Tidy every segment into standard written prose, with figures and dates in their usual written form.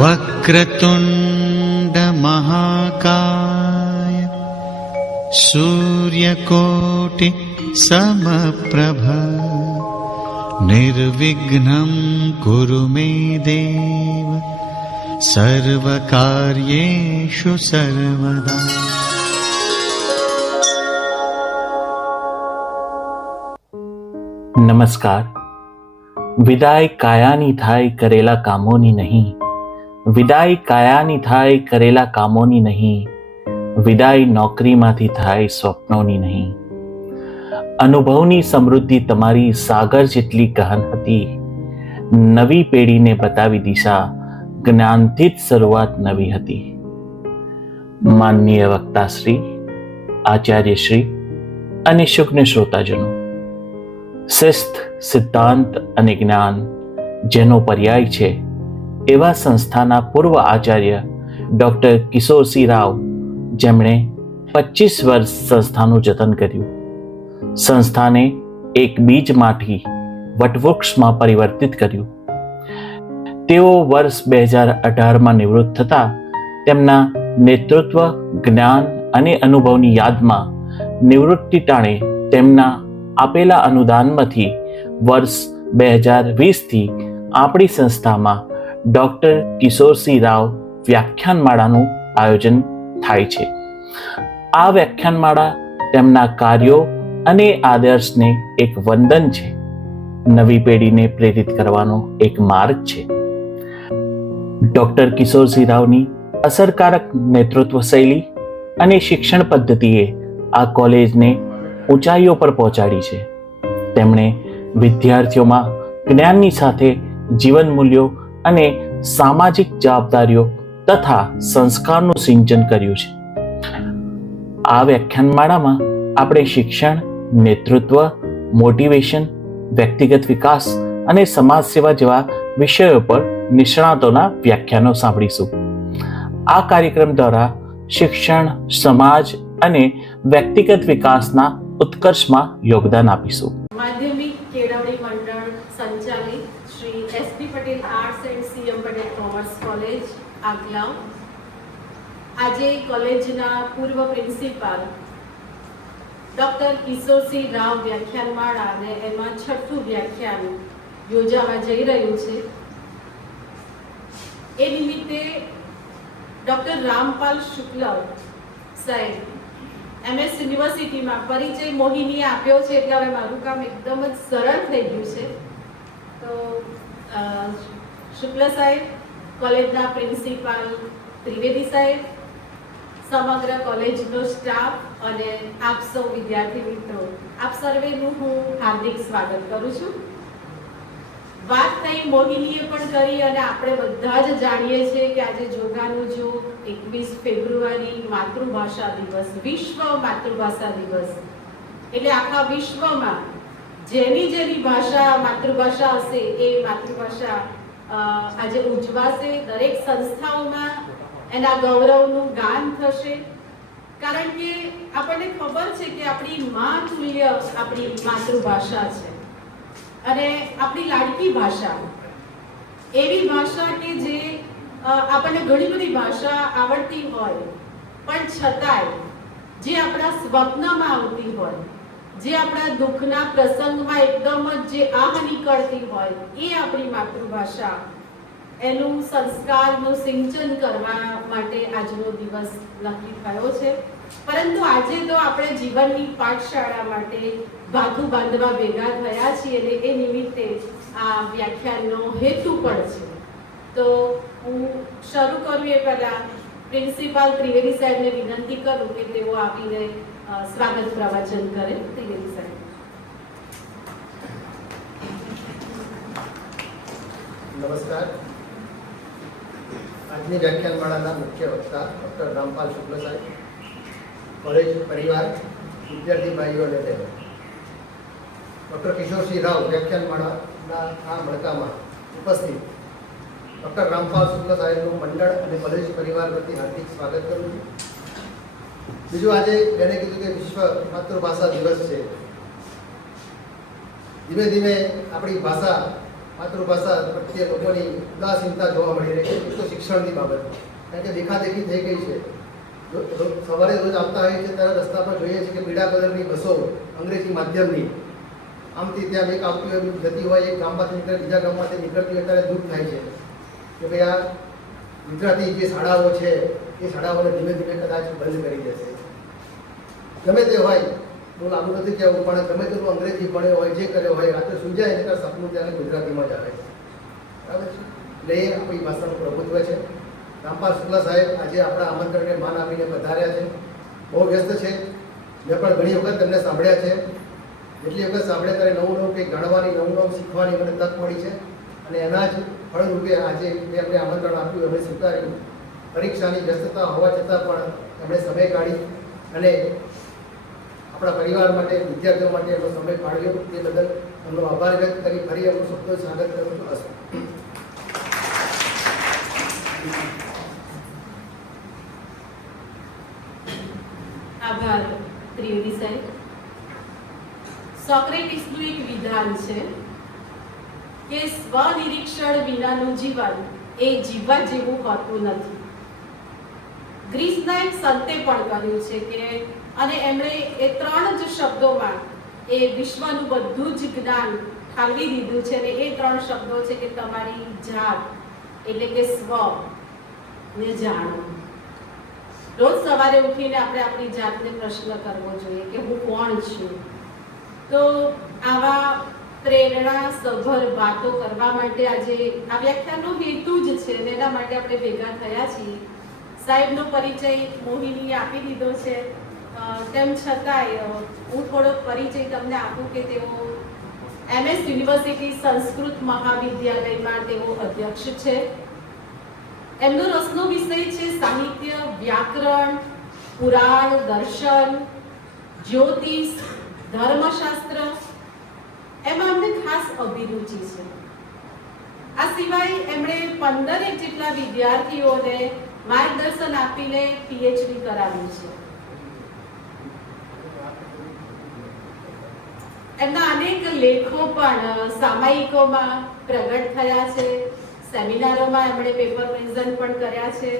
वक्रतुण्ड महाकाय सूर्यकोटि समप्रभ निर्विघ्नं कुरु मे देव सर्वकार्येषु सर्वदा। નમસ્કાર. વિદાય કાયાની થાય કરેલા કામોની નહીં, વિદાય કાયાની થાય કરેલા કામોની નહીં, વિદાય નોકરીમાંથી થાય સ્વપ્નોની નહીં. અનુભવની સમૃદ્ધિ તમારી સાગર જેટલી ગહન હતી. નવી પેઢીને બતાવી દિશા, જ્ઞાનથી જ શરૂઆત નવી હતી. માનનીય વક્તાશ્રી, આચાર્યશ્રી અને શુકન શ્રોતાજનો, શિસ્ત, સિદ્ધાંત અને જ્ઞાન જેનો પર્યાય છે એવા સંસ્થાના પૂર્વ આચાર્ય ડૉક્ટર કિશોરસિંહ રાવ, જેમણે 25 વર્ષ સંસ્થાનું જતન કર્યું, સંસ્થાને એક બીજમાંથી વટવૃક્ષમાં પરિવર્તિત કર્યું. તેઓ વર્ષ 2018માં નિવૃત્ત થતા તેમના નેતૃત્વ, જ્ઞાન અને અનુભવની યાદમાં નિવૃત્તિ ટાણે તેમના આપેલા અનુદાનમાંથી વર્ષ 2020થી આપણી સંસ્થામાં ડૉક્ટર કિશોરસિંહ રાવ વ્યાખ્યાનમાળાનું આયોજન થાય છે. આ વ્યાખ્યાનમાળા તેમના કાર્યો અને આદર્શને એક વંદન છે, નવી પેઢીને પ્રેરિત કરવાનો એક માર્ગ છે. ડૉક્ટર કિશોરસિંહ રાવની અસરકારક નેતૃત્વ શૈલી અને શિક્ષણ પદ્ધતિએ આ કોલેજને ઊંચાઈઓ પર પહોંચાડી છે. તેમણે વિદ્યાર્થીઓમાં જ્ઞાનની સાથે જીવન મૂલ્યો અને સામાજિક જવાબદારીઓ તથા સંસ્કારનું સિંચન કર્યું છે. આ વ્યાખ્યાનમાળામાં આપણે શિક્ષણ, નેતૃત્વ, મોટિવેશન, વ્યક્તિગત વિકાસ અને સમાજ સેવા જેવા વિષયો પર નિષ્ણાતોના વ્યાખ્યાનો સાંભળીશું. આ કાર્યક્રમ દ્વારા શિક્ષણ, સમાજ અને વ્યક્તિગત વિકાસના ઉત્કર્ષમાં યોગદાન આપીશું. માધ્યમિક કેળવણી મંડળ સંચાલિત Shri SP Patel arts and CM Patel commerce college Anklav, આજે કોલેજના પૂર્વ પ્રિન્સિપાલ ડૉક્ટર કિશોરસિંહ રાવ વ્યાખ્યાનમાળા અને એમાં 6થું વ્યાખ્યાન યોજાવા જઈ રહ્યું છે. એ નિમિત્તે ડૉક્ટર રામપાલ શુક્લ સાહેબ MS યુનિવર્સિટીમાં પરિચય મોહિનીએ આપ્યો છે, એટલે હવે મારું કામ એકદમ જ સરળ થઈ ગયું છે. તો શુક્લ સાહેબ, કોલેજના પ્રિન્સિપાલ ત્રિવેદી સાહેબ, સમગ્ર કોલેજનો સ્ટાફ અને આપ સૌ વિદ્યાર્થી મિત્રો, આપ સર્વેનું હું હાર્દિક સ્વાગત કરું છું. વાત થઈ મોહિનીએ પણ કરી અને આપણે બધા જ જાણીએ છીએ કે આજે જોગાનું જો 21 ફેબ્રુઆરી માતૃભાષા દિવસ, વિશ્વ માતૃભાષા દિવસ, એટલે આખા વિશ્વમાં જેની જેની ભાષા માતૃભાષા હશે એ માતૃભાષા આજે ઉજવાશે. દરેક સંસ્થાઓમાં એના ગૌરવનું ગાન થશે, કારણ કે આપણને ખબર છે કે આપણી માતૃલ્ય આપણી માતૃભાષા છે અને આપણી લાડકી ભાષા, એવી ભાષા કે જે આપણને ઘણી બધી ભાષા આવડતી હોય પણ છતાંય જે આપણા સ્વપ્નમાં આવતી હોય, જે આપણા દુઃખના પ્રસંગમાં એકદમ જ જે આહ નીકળતી હોય, એ આપણી માતૃભાષા, એનું સંસ્કારનું સિંચન કરવા માટે આજનો દિવસ નક્કી થયો છે. પરંતુ આજે તો આપણે જીવનની પાઠશાળા માટે ભાથું બાંધવા ભેગા થયા છીએ અને એ નિમિત્તે આ વ્યાખ્યાનનો હેતુ પણ છે. તો હું શરૂ કરું એ પહેલા પ્રિન્સિપાલ ત્રિવેદી સાહેબને વિનંતી કરું કે તેઓ આવીને સ્વાગત પ્રવચન કરે. ત્રિવેદી સાહેબ. નમસ્કાર. આજની વ્યાખ્યાનમાળાના મુખ્ય વક્તા ડૉક્ટર રામપાલ શુક્લ સાહેબ, કોલેજ પરિવાર, વિદ્યાર્થી ભાઈઓ અને બહેનો, ડૉક્ટર કિશોરસિંહ રાવ વ્યાખ્યાનમાળાના આ મણકામાં ઉપસ્થિત ડૉક્ટર રામપાલ શુક્લ સાહેબનું મંડળ અને કોલેજ પરિવાર વતી હાર્દિક સ્વાગત કરું છું. બીજું, આજે બેને કીધું કે વિશ્વ માતૃભાષા દિવસ છે. ધીમે ધીમે આપણી ભાષા, માતૃભાષા પ્રત્યે લોકોની ઉદાસીનતા જોવા મળી રહી છે. એક તો શિક્ષણની બાબત, કારણ કે દેખાદેખી થઈ ગઈ છે. સવારે રોજ આવતા હોય છે ત્યારે રસ્તા પર જોઈએ છે કે પીળા કલરની બસો અંગ્રેજી માધ્યમની આમથી ત્યાં એક આવતી હોય, જતી હોય, એક ગામમાંથી નીકળે બીજા ગામમાંથી નીકળતી હોય ત્યારે દુઃખ થાય છે કે ભાઈ આ ગુજરાતી જે શાળાઓ છે એ શાળાઓને ધીમે ધીમે કદાચ બંધ કરી દેશે. ગમે તે હોય, બહુ લાંબુ નથી કહેવું, પણ ગમે તેટલું અંગ્રેજી ભણ્યો હોય, જે કર્યો હોય, રાત્રે સુઈ જાય એટલે સપનું ત્યારે ગુજરાતીમાં જ આવે છે. બરાબર છે. એટલે એ આપણી ભાષાનું પ્રભુત્વ છે. રામપાલ શુક્લ સાહેબ આજે આપણા આમંત્રણને માન આપીને પધાર્યા છે. બહુ વ્યસ્ત છે. મેં પણ ઘણી વખત તેમને સાંભળ્યા છે. જેટલી વખત સાંભળે ત્યારે નવું નવું કંઈક જાણવાની, નવું નવું શીખવાની મને તક મળી છે. અને એના જ ફળરૂપે આજે મેં એમને આમંત્રણ આપ્યું, એમણે સ્વીકાર્યું. પરીક્ષાની વ્યસ્તતા હોવા છતાં પણ એમણે સમય કાઢી અને આપણા પરિવાર માટે, વિદ્યાર્થીઓ માટે એમનો સમય ફાળવ્યો. તે બદલ એમનો આભાર વ્યક્ત કરી ફરી એમનું શબ્દો સ્વાગત કરું છું. આભાર ત્રિવેદી સાહેબ. સોક્રેટિસનું એક વિધાન છે કે સ્વનિરીક્ષણ વિનાનું જીવન એ જીવવા જેવું હોતું નથી. ગ્રીસના એક સંતે પણ કહ્યું છે કે, અને એમણે એ 3 જ શબ્દોમાં એ વિશ્વનું બધું જ જ્ઞાન ઠાલવી દીધું છે. અને એ 3 શબ્દો છે કે તમારી જાત એટલે કે સ્વ ને જાણો. રોજ સવારે ઉઠીને આપણે આપણી જાતને પ્રશ્ન કરવો જોઈએ કે હું કોણ છું. તો આવા પ્રેરણા સભર વાતો કરવા માટે આજે આ વ્યાખ્યાનનો હેતુ જ છે અને એના માટે આપણે ભેગા થયા છીએ. સાહેબનો પરિચય મોહિનીએ આપી દીધો છે, તેમ છતાંય હું થોડોક પરિચય તમને આપું કે તેઓ MS યુનિવર્સિટી સંસ્કૃત મહાવિદ્યાલયમાં તેઓ અધ્યક્ષ છે. એમનો રસનો વિષય છે સાહિત્ય, વ્યાકરણ, પુરાણ, દર્શન, જ્યોતિષ, ધર્મશાસ્ત્ર. એમાં એમને ખાસ અભિરુચિ છે. આ સિવાય એમણે 15 જેટલા વિદ્યાર્થીઓને માર્ગદર્શન આપીને PhD કરાવ્યું છે. એમના અનેક લેખો પણ સામાયિકોમાં પ્રગટ થયા છે. સેમિનારોમાં એમણે પેપર પ્રેઝન્ટ પણ કર્યા છે.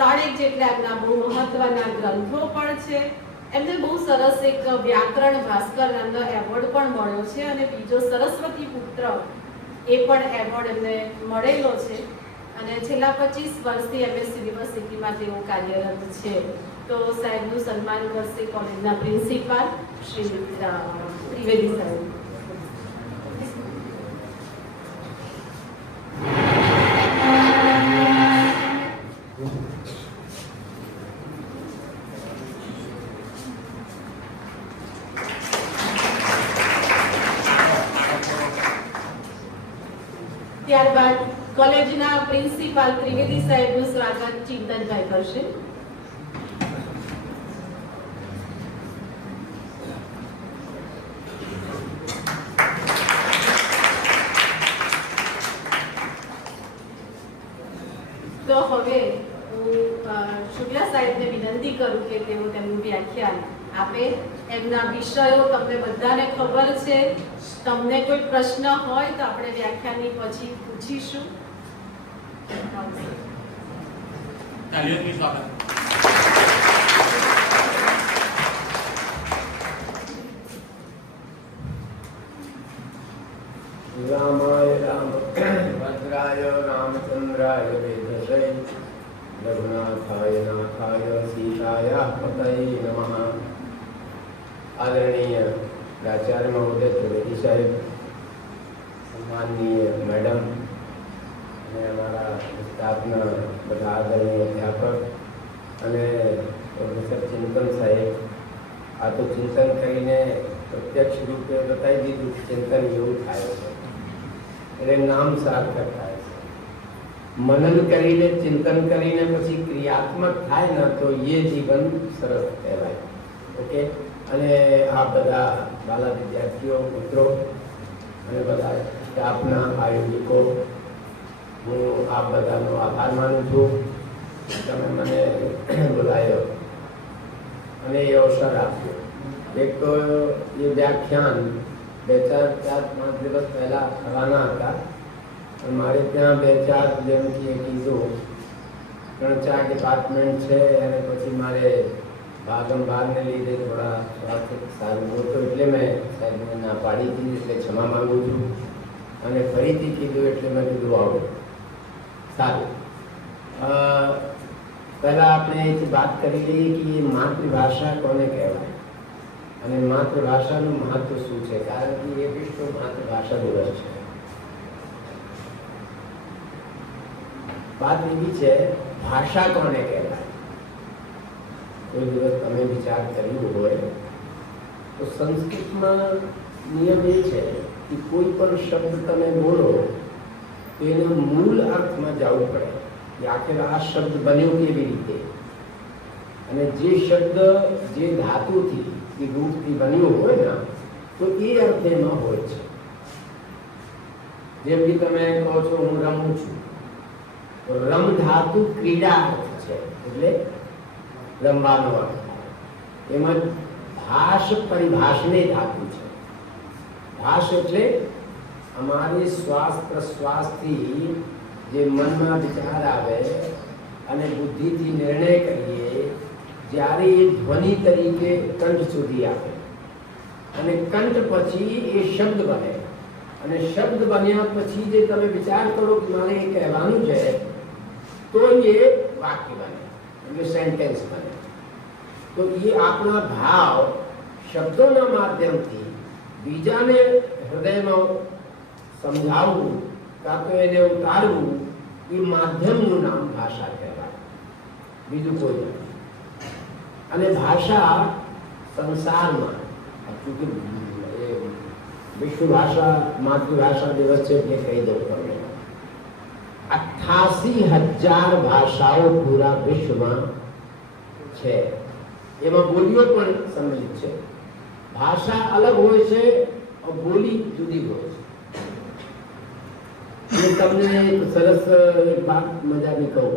3 જેટલા એમના બહુ મહત્વના ગ્રંથો પણ છે. એમને બહુ સરસ એક વ્યાકરણ ભાસ્કર નામનો એવોર્ડ પણ મળ્યો છે અને બીજો સરસ્વતી પુત્ર એ પણ એવોર્ડ એમને મળેલો છે. અને છેલ્લા 25 વર્ષથી MS યુનિવર્સિટીમાં તેઓ કાર્યરત છે. તો સાહેબનું સન્માન કરશે કોલેજના પ્રિન્સિપાલ શ્રી ત્રિવેદી સાહેબ. ત્યારબાદ કોલેજના પ્રિન્સિપાલ ત્રિવેદી સાહેબનું સ્વાગત ચિંતનભાઈ કરશે. તો હવે હું શુક્લા સાહેબને વિનંતી કરું કે તેઓ તેમનું વ્યાખ્યાન આપે. એમના વિષયો તમને બધાને ખબર છે. તમને કોઈ પ્રશ્ન હોય તો આપણે વ્યાખ્યાનની પછી પૂછીશું. તાલીઓથી સ્વાગત. રામાય રામ ભદ્રાય રામચંદ્રાય વેદસે રઘુનાથાય નાથાય સીતાય પતये નમઃ. આદરણીય प्राचार्य महोदय त्रिवेदी साहेब, सम्माननीय मैडम અને અમારા સ્ટાફના બધા આદરણીય અધ્યાપક, અને પ્રોફેસર ચિંતન સાહેબ આ તો ચિંતન કરીને પ્રત્યક્ષ રૂપે બતાવી દીધું ચિંતન એવું થાય છે એટલે નામ સાર્થક થાય છે. મનન કરીને ચિંતન કરીને પછી ક્રિયાત્મક થાય ને તો એ જીવન સરસ કહેવાય. ઓકે. અને આ બધા બાલા વિદ્યાર્થીઓ મિત્રો અને બધા સ્ટાફના આયોજકો હું આ બધાનો આભાર માનું છું. તમે મને બોલાયો અને એ અવસર આપ્યો. એક તો એ વ્યાખ્યાન 2-4-5 દિવસ પહેલા થવાના હતા પણ મારે ત્યાં 2-4 જેમ કે કીધું 3-4 ડિપાર્ટમેન્ટ છે અને પછી મારે ભાગને લીધે થોડા સ્વાસ્થ્ય સારું નહોતું એટલે મેં સાહેબને ના પાડી દીધી એટલે ક્ષમા માંગુ છું અને ફરીથી કીધું એટલે મેં કીધું આવું સારું. પહેલાં આપણે અહીંથી વાત કરી લઈએ કે એ માતૃભાષા કોને કહેવાય અને માતૃભાષાનું મહત્વ શું છે, કારણ કે એ વિશ્વ માતૃભાષા દિવસ છે. વાત એવી છે ભાષા કોને કહેવાય. કોઈ દિવસ તમે વિચાર કર્યું હોય તો સંસ્કૃતમાં નિયમ એ છે કે કોઈ પણ શબ્દ તમે બોલો તો એના મૂળ અર્થમાં જવું પડે કે આખરે આ શબ્દ બન્યો કેવી રીતે અને જે શબ્દ જે ધાતુથી કે રૂપથી બન્યો હોય ને તો એ અર્થ એમાં હોય છે. જેમ કે તમે કહો છો હું રમું છું તો રમ ધાતુ ક્રીડા અર્થ છે એટલે રમવાનો અર્થ. એમાં ભાષ પરિભાષને ધાતુ છે. ભાષ એટલે અમારી શ્વાસ પ્રશ્વાસથી જે મનમાં વિચાર આવે અને બુદ્ધિથી નિર્ણય કરીએ જ્યારે એ ધ્વનિ તરીકે કંઠ સુધી આવે અને કંઠ પછી એ શબ્દ બને અને શબ્દ બન્યા પછી જે તમે વિચાર કરો કે મારે એ કહેવાનું છે તો એ વાક્ય બને એટલે સેન્ટેન્સ બને. તો એ આપણા ભાવ શબ્દોના માધ્યમથી બીજાને હૃદયમાં સમજાવવું કાં તો એને ઉતારવું એ માધ્યમનું નામ ભાષા કહેવાય, બીજું કોઈ નથી. અને ભાષા સંસારમાં વિશ્વ ભાષા માતૃભાષા દિવસ છે એટલે કહી દઉં તમને 88,000 ભાષાઓ પૂરા વિશ્વમાં છે. એમાં બોલીઓ પણ સંમિલિત છે. ભાષા અલગ હોય છે और બોલી જુદી હોય છે. અને તમને એક સરસ એક વાત મજાની કહું.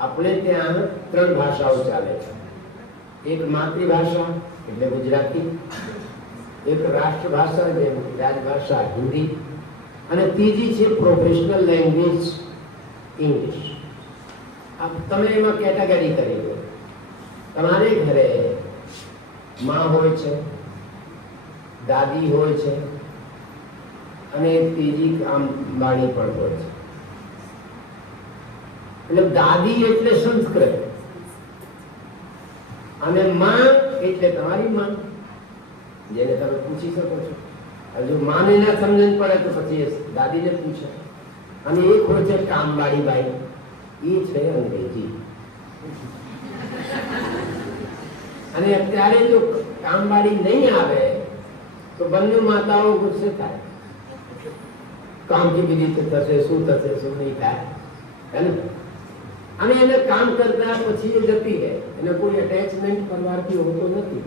આપણે ત્યાં 3 ભાષાઓ ચાલે છે. એક માતૃભાષા એટલે ગુજરાતી, એક રાષ્ટ્રભાષા જેમ રાજભાષા હિન્દી અને ત્રીજી છે પ્રોફેશનલ લેંગ્વેજ ઇંગ્લિશ. તમે એમાં કેટેગરી કરી લો. તમારે ઘરે માં હોય છે, દાદી હોય છે અને ત્રીજી કામવાળી પણ હોય છે. એટલે દાદી એટલે સંસ્કૃત અને માં એટલે તમારી માં જેને તમે પૂછી શકો છો. હજુ માને ના સમજણ પડે તો પછી દાદીને પૂછે. અને એક હોય છે કામવાળી બાઈ, એ છે અંગ્રેજી. અને અત્યારે જો કામવાળી નહીં આવે તો બંને માતાઓ ગુસ્સે થાય. કામ કેવી રીતે થશે, શું થશે, શું નહીં થાય, હે ને? અને એને કામ કરતા પછી એ જતી રહે. એને કોઈ એટેચમેન્ટ પરિવારથી હોતો નથી,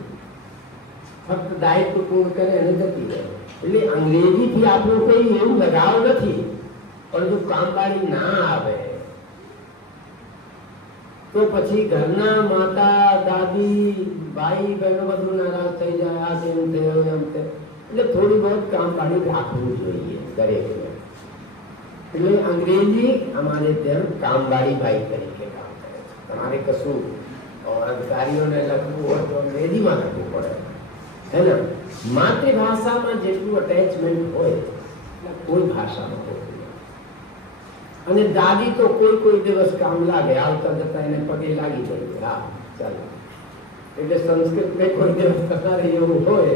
ફક્ત દાયિત્વ પૂર્ણ કરે અને જતી રહે. એટલે અંગ્રેજીથી આપણું કઈ એવું લગાવ નથી. પણ જો કામવાળી ના આવે તો પછી ઘરના માતા દાદી ભાઈ બહેનો બધું નારાજ થઈ જાય. આ તેમ થયો એમ થયો. એટલે થોડી બહુ કામવાળી રાખવું જોઈએ દરેકને. એટલે અંગ્રેજી અમારે ત્યાં કામવાળી બાઈ તરીકે કામ કરે છે. તમારે કશું અધિકારીઓને લખવું હોય તો અંગ્રેજીમાં લખવું પડે, હે ને? માતૃભાષામાં જેટલું અટેચમેન્ટ હોય કોઈ ભાષામાં હોતું નથી. અને દાદી તો કોઈ દિવસ કામ લાગે, આવતા જતા એને પગે લાગી જાય, હા ચાલો. એટલે સંસ્કૃતને કોઈ દિવસ તમારે એવું હોય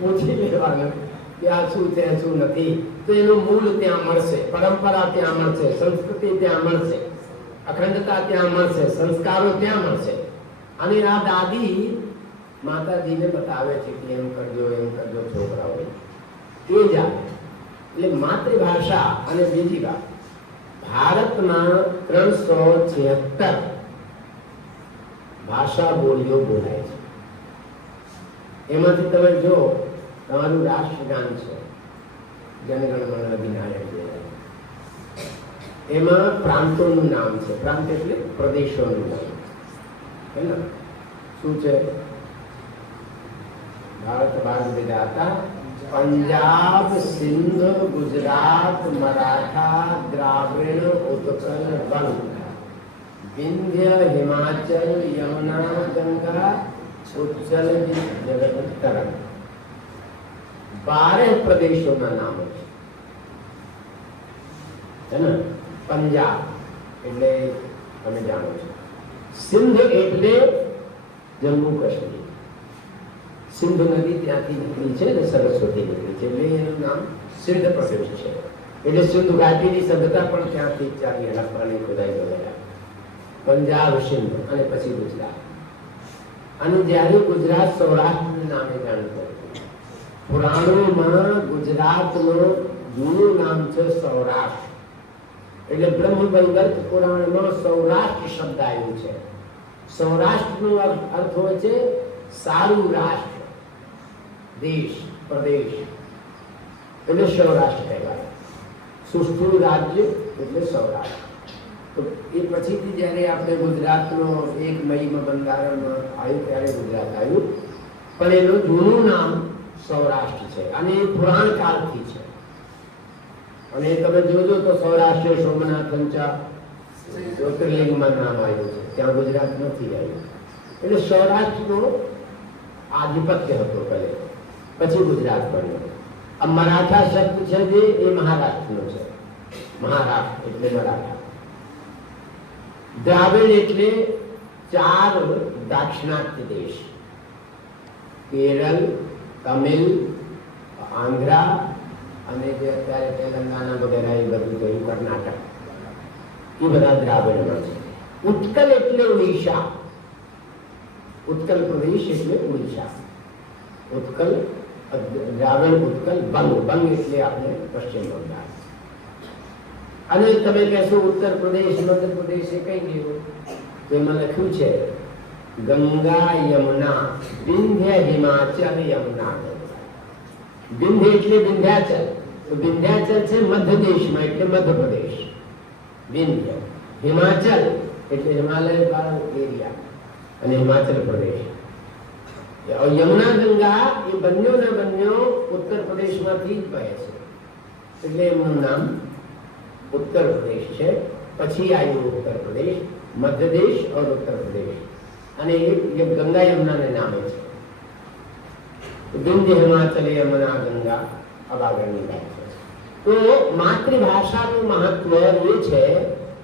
પૂછી લેવાનું કે આ શું છે શું નથી, તો એનું મૂળ ત્યાં મળશે, પરંપરા ત્યાં મળશે, સંસ્કૃતિ ત્યાં મળશે. અખંડતા ત્યાં મળશે, સંસ્કારો ત્યાં મળશે. અને આ દાદી માતાજીને બતાવે છે કે એમ કરજો છોકરાઓ, એ જ આવે. એટલે માતૃભાષા અને બીજી વાત, ભારતમાં 376 ભાષા બોલીઓ બોલાય છે. એમાંથી તમે જો તમારું રાષ્ટ્રગાન છે જનગણમન અધિનાયક, એમાં પ્રાંતોનું નામ છે. પ્રાંત એટલે પ્રદેશોનું નામ છે ને. શું છે? ભારત ભાગ વિધાતા પંજાબ, સિંધ, ગુજરાત, મરાઠા, દ્રાવિડ, ઉત્કલ, બંગ, વિંધ્ય, હિમાચલ, યમુના, ગંગા, ઉચ્ચલ, જગત, 12 પ્રદેશોના નામો છે ને. પંજાબ એટલે તમે જાણો છો, સિંધ એટલે જમ્મુ કાશ્મીર, સિંધ નદી ત્યાંથી નીકળી છે ને, સરસ્વતી નીકળી છે એટલે એનું નામ સિંધ પ્રદેશ છે. એટલે સિંધુ ઘાટીની સભ્યતા પણ ત્યાંથી ચાલી, હડપ્પાની ખોદાઈ વગેરે. પંજાબ, સિંધ અને પછી ગુજરાત. અને જ્યારે ગુજરાત સૌરાષ્ટ્રના નામે જાણીતું હતું, પુરાણોમાં ગુજરાતનું જૂનું નામ છે સૌરાષ્ટ્ર. એટલે બ્રહ્મવૈવર્ત પુરાણમાં સૌરાષ્ટ્ર શબ્દ આવ્યો છે. સૌરાષ્ટ્રનો અર્થ હોય છે સારું રાષ્ટ્ર, દેશ, પ્રદેશ, એટલે સૌરાષ્ટ્ર કહેવાય. સુષ્ઠું રાજ્ય એટલે સૌરાષ્ટ્ર. તો એ પછીથી જ્યારે આપણે ગુજરાતનો 1 મઈમાં બંધારણમાં આવ્યું ત્યારે ગુજરાત આવ્યું, પણ એનું જૂનું નામ સૌરાષ્ટ્ર છે અને એ પુરાણ કાળથી છે. અને તમે જોજો તો સૌરાષ્ટ્ર સોમનાથ જ્યોતિર્લિંગમાં નામ આવ્યું છે, ત્યાં ગુજરાત નથી આવ્યું. એટલે સૌરાષ્ટ્રનો આધિપત્ય હતો પહેલે, પછી ગુજરાત બન્યું. આ મરાઠા શબ્દ છે જે એ મહારાષ્ટ્રનો છે. મહારાષ્ટ્ર એટલે મરાઠા. દ્રાવિડ એટલે 4 દાક્ષિણાત્ય દેશ, કેરળ, તમિલ, આંધ્રા અને જે અત્યારે તેલંગાના વગેરે એ બધું ગયું, કર્ણાટક, એ બધા દ્રાવિડમાં છે. ઉત્કલ એટલે ઉડીશા, ઉત્કલ પ્રદેશ એટલે ઉડીશા. ઉત્કલ, દ્રાવિડ, ઉત્કલ, બંગ, બંગ એટલે આપણે પશ્ચિમ બંગાળ. અને તમે કહેશો ઉત્તર પ્રદેશ, મધ્ય પ્રદેશ એ કઈ ગયું? તો એમાં લખ્યું છે ગંગા, યમુના, વિંધ્ય, હિમાચલ, યમુના. વિંધ્ય એટલે વિંધ્યાચલ, તો વિંધ્યાચલ છે મધ્ય દેશમાં એટલે મધ્યપ્રદેશ. વિંધ્ય, હિમાચલ એટલે હિમાલય વાળો એરિયા અને હિમાચલ પ્રદેશ. યમુના, ગંગા એ બંને ઉત્તર પ્રદેશમાંથી જ વહે છે એટલે એમનું નામ ઉત્તર પ્રદેશ છે. પછી આવ્યું ઉત્તર પ્રદેશ, મધ્યદેશ और ઉત્તર પ્રદેશ. અને એ ગંગા યમુનાને નામે છે. વિંધ્ય, હિમાચલ, યમુના, ગંગા अब આગળની વાત છે. તો માતૃભાષાનું મહત્વ એ છે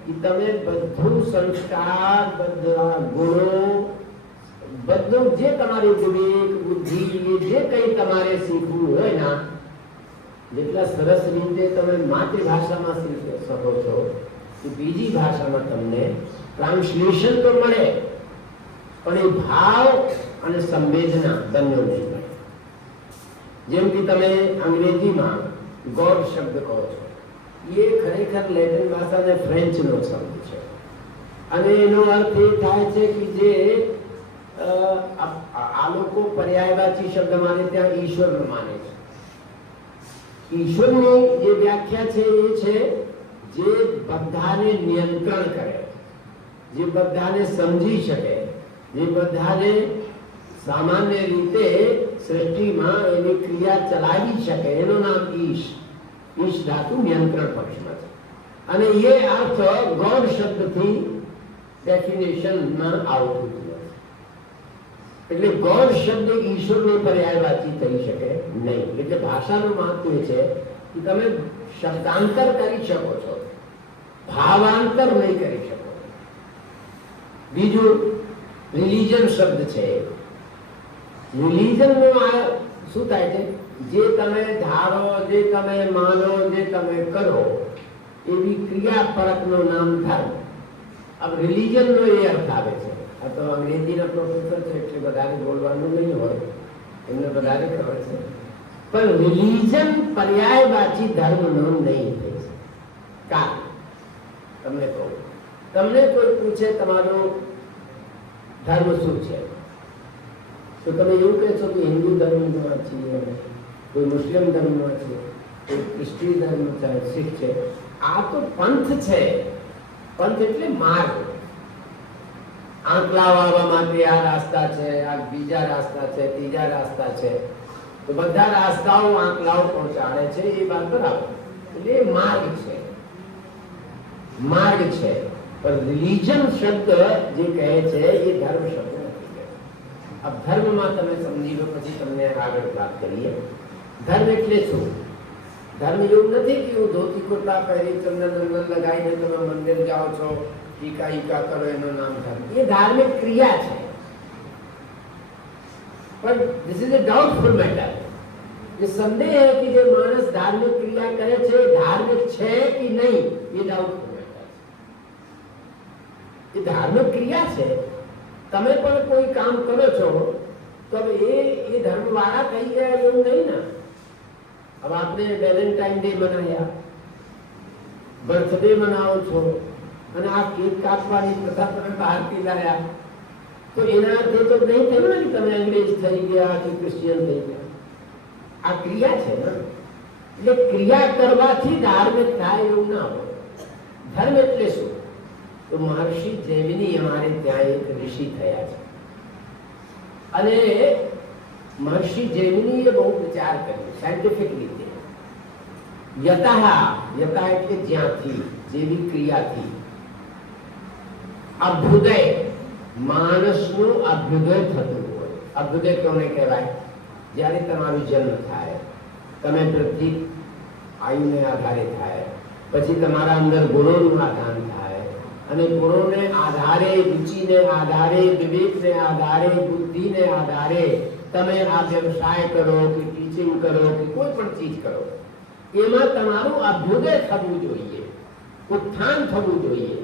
કે તમે બધું સંસ્કાર, બધા ગુણો, બધું જે તમારી વિવેક, બુદ્ધિ, જે કંઈ તમારે શીખવું હોય ને, જેટલા સરસ રીતે તમે માતૃભાષામાં શીખી શકો છો કે બીજી ભાષામાં તમને ટ્રાન્સલેશન તો મળે, પણ એ ભાવ અને સંવેદના બંને નહીં મળે. જેમ કે તમે અંગ્રેજીમાં ગોડ શબ્દ કહો છો, એ ખરેખર લેટિન ભાષા અને ફ્રેન્ચનો શબ્દ છે. અને એનો અર્થ એ થાય છે કે જે આ લોકો પર્યાયવાચી શબ્દ માને ત્યાં ઈશ્વર માને છે. ઈશ્વરની જે વ્યાખ્યા છે એ છે જે બધાને નિયંત્રણ કરે, જે બધાને સમજી શકે, જે બધાને સામાન્ય રીતે સૃષ્ટિમાં એની ક્રિયા ચલાવી શકે, એનું નામ ઈશ. ઈશ ધાતુ નિયંત્રણ પક્ષમાં છે. અને એ અર્થ ગોડ શબ્દથી ડેફિનેશનમાં આવતું નથી. એટલે ગોડ શબ્દ ઈશ્વરનો પર્યાયવાચી થઈ શકે નહીં. એટલે ભાષાનું મહત્વ છે કે તમે શબ્દાંતર કરી શકો છો, ભાવાંતર નહીં કરી શકો. બીજું રિલિજન શબ્દ છે. રિલિજનનું આ શું થાય છે? જે તમે ધારો, જે તમે માનો, જે તમે કરો એવી ક્રિયા પરકનું નામ ધર્મ. अब રિલિજન નો એ અર્થ આવે છે. આ તો અંગ્રેજીના પ્રોફેસર છે એટલે બધાને બોલવાનું નહીં હોય, એમને બધાને ખબર છે. પણ રિલિજન પર્યાયવાચી ધર્મનો નહીં થઈ શકે. કારણ તમને કહું, તમને કોઈ પૂછે તમારો ધર્મ શું છે, તો તમે એવું કહેશો કે હિન્દુ ધર્મમાં છીએ, કોઈ મુસ્લિમ ધર્મમાં છે, કોઈ ખ્રિસ્તી ધર્મ છે, શીખ છે. આ તો પંથ છે. પંથ એટલે માર્ગ. આંકડા વાળવા માટે આ રાસ્તા છે, આ બીજા રાસ્તા છે, ત્રીજા રાસ્તા છે, તો બધા રાસ્તાઓ આંકડાઓ પહોંચાડે છે. એ વાત બરાબર, એટલે એ માર્ગ છે, માર્ગ છે. પણ રિલિજન શબ્દ જે કહે છે એ ધર્મ શબ્દ નથી કહેતો. अब ધર્મમાં તમે સમજી લો, પછી તમને આગળ વાત કરીએ. ધર્મ એટલે શું? ધર્મ એવું નથી કે હું ધોતી કુર્તા પહેરી ચંદન લગાવીને તમે મંદિર જાઓ છો, ટીકા ઈકા કરો, એનું નામ ધર્મ. એ ધાર્મિક ક્રિયા છે. પણ this is a doubtful matter. ये संदेह है कि जो मानस धार्मिक क्रिया करे છે ધાર્મિક છે કે નહીં, એ ડાઉટફુલ મેટર છે. એ ધાર્મિક ક્રિયા છે. તમે પણ કોઈ કામ કરો છો તો એ ધર્મ વાળા થઈ ગયા એવું નહીં ને. अब आपने વેલેન્ટાઇન ડે મનાયા, બર્થડે મનાવો છો, અને આ કેક કાપવાની પ્રથા તમે બહારથી લાયા, તો એના અર્થે તો નહીં થયું ને કે તમે અંગ્રેજ થઈ ગયા કે ક્રિશ્ચિયન થઈ ગયા. આ ક્રિયા છે ને. એટલે ક્રિયા કરવાથી ધાર્મિક થાય એવું ના હોય. ધર્મ એટલે શું? તો મહર્ષિ જૈમિની અમારે ત્યાં એક ઋષિ થયા છે, અને મહર્ષિ જૈમિનીએ બહુ વિચાર કર્યો સાયન્ટિફિક રીતે. યતા એટલે જ્યાંથી, જેવી ક્રિયાથી. અભ્યુદય, માણસનું અભ્યુદય થતું હોય. અભ્યુદય કોને કહેવાય? જ્યારે તમારો જન્મ થાય, તમે પૃથ્વી આયુને આધારે થાય, પછી તમારા અંદર ગુણોનું આધાન થાય, અને ગુણોને આધારે, રુચિને આધારે, વિવેકને આધારે, બુદ્ધિને આધારે તમે આ વ્યવસાય કરો કે ટીચિંગ કરો કે કોઈ પણ ચીજ કરો, એમાં તમારું અભ્યુદય થવું જોઈએ, ઉત્થાન થવું જોઈએ.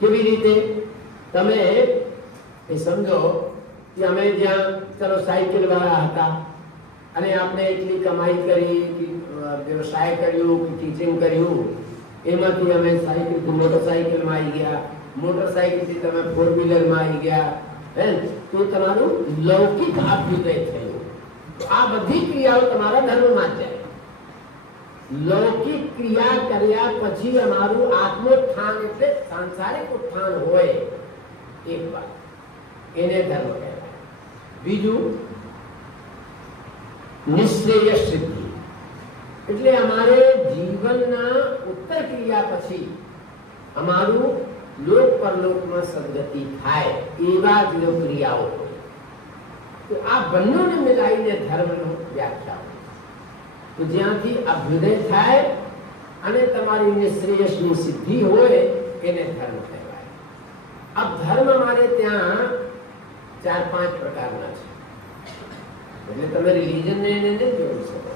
કેવી રીતે? તમે એ સમજો કે અમે જ્યાં ચલો સાયકલ વાળા હતા, અને આપણે એટલી કમાઈ કરી, વ્યવસાય કર્યું કે ટીચિંગ કર્યું, એમાંથી અમે સાયકલથી મોટરસાયકલમાં આવી ગયા, મોટરસાયકલથી તમે ફોર વ્હીલરમાં આવી ગયા, તો તમારું લૌકિક અભ્યુદય થયું. આ બધી ક્રિયાઓ તમારા ધર્મમાં જ જાય. લૌકિક ક્રિયા કર્યા પછી અમારું આત્મોત્થાન એટલે સાંસારિક ઉત્થાન હોય, એક વાત, એને ધર્મ કહેવાય. બીજું નિશ્રેય સિદ્ધિ, એટલે અમારે જીવનના ઉત્તર ક્રિયા પછી અમારું લોક પરલોકમાં સદગતિ થાય એવા જ ક્રિયાઓ. તો આ બંનેને મિલાઈને ધર્મનો વ્યાખ્યા. તો જ્યાંથી અભ્યુદય થાય અને તમારી નિશ્રેયસની સિદ્ધિ હોય એને ધર્મ કહેવાય. આ ધર્મ અમારે ત્યાં 4-5 પ્રકારના છે. એટલે તમે રિલિજનને એને નહીં જોડી શકો.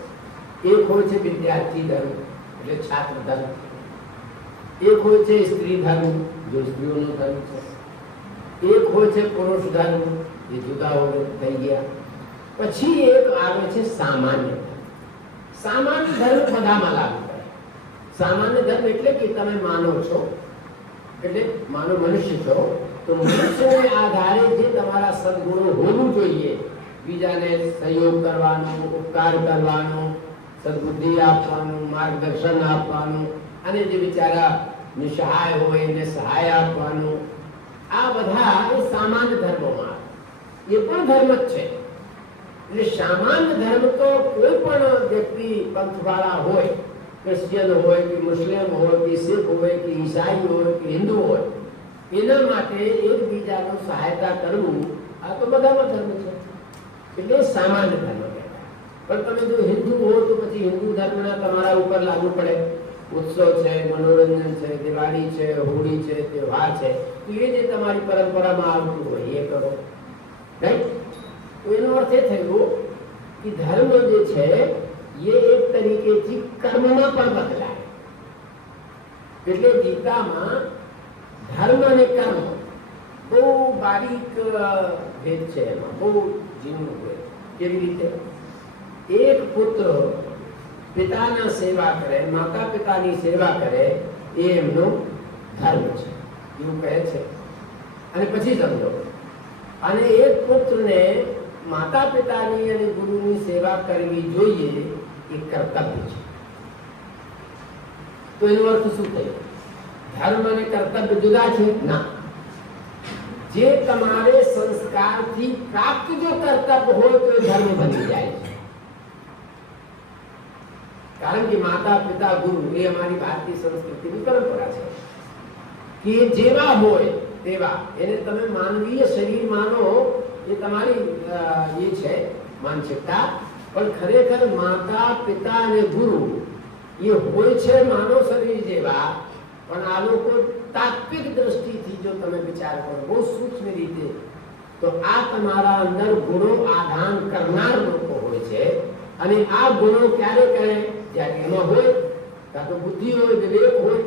એક હોય છે વિદ્યાર્થી ધર્મ, એટલે છાત્ર ધર્મ. એક હોય છે સ્ત્રી ધર્મ, जो स्त्रियों धर्म છે. એક હોય છે પુરુષ ધર્મ, એ જુદા થઈ ગયા. પછી એક આવે છે સામાન્ય ધર્મ. સામાન્ય ધર્મ બધામાં લાગુ પડે. સામાન્ય ધર્મ એટલે કે તમે માનો છો, એટલે માનો મનુષ્ય છો, તો મનુષ્યને આધારે જે તમારા સદગુણો હોવું જોઈએ, બીજાને સહયોગ કરવાનો, ઉપકાર કરવાનો, સદબુદ્ધિ આપવાનું, માર્ગદર્શન આપવાનું, અને જે બિચારા નિસહાય હોય એને સહાય આપવાનું, આ બધા એ સામાન્ય ધર્મોમાં, એ પણ ધર્મ જ છે. એટલે સામાન્ય ધર્મ તો કોઈ પણ વ્યક્તિ પંથવાળા હોય, ક્રિશ્ચિયન હોય કે મુસ્લિમ હોય કે શીખ હોય કે ઈસાઈ હોય કે હિન્દુ હોય, એના માટે એકબીજાનું સહાયતા કરવું, આ તો બધામાં ધર્મ છે. એટલે સામાન્ય ધર્મ કહેવાય. પણ તમે જો હિન્દુ હો તો પછી હિન્દુ ધર્મના તમારા ઉપર લાગુ પડે. ઉત્સવ છે, મનોરંજન છે, દિવાળી છે, હોળી છે, તહેવાર છે, તો એ જે તમારી પરંપરામાં આવતું હોય એ કરો. રાઈટ? તો એનો અર્થ એ થયો કે ધર્મ જે છે એ એક તરીકેથી કર્મમાં પણ બદલાય. એટલે ગીતામાં ધર્મ અને કર્મ બહુ બારીક ભેદ છે, એમાં બહુ ઝીણું હોય. કેવી રીતે? એક પુત્ર પિતાના સેવા કરે, માતા પિતાની સેવા કરે, એ એમનો ધર્મ છે એવું કહે છે. અને પછી સમજો, અને એક પુત્રને માતા પિતાની અને ગુરુની સેવા કરવી જોઈએ એ કર્તવ્ય છે. તો એનો અર્થ શું થયો? ધર્મ અને કર્તવ્ય જુદા છે? ના. જે તમારે સંસ્કારથી પ્રાપ્ત જો કર્તવ્ય હોય તો એ ધર્મ બની જાય છે. કારણ કે માતા પિતા ગુરુ એ અમારી ભારતીય સંસ્કૃતિની પરંપરા છે કે જેવા હોય તેવા, એને તમે માનવીય શરીર માનો એ તમારી એ છે માનસિકતા, પણ ખરેખર માતા પિતા અને ગુરુ એ હોય છે માનવ શરીર જેવા, પણ આ લોકો તાત્વિક દ્રષ્ટિથી જો તમે વિચાર કરો બહુ સૂક્ષ્મ રીતે, તો આ તમારા અંદર ગુણો આધાન કરનાર લોકો હોય છે. અને આ ગુણો ક્યારે કરે? જ્યારે એમાં હોય, કાં તો બુદ્ધિ હોય, વિવેક હોય,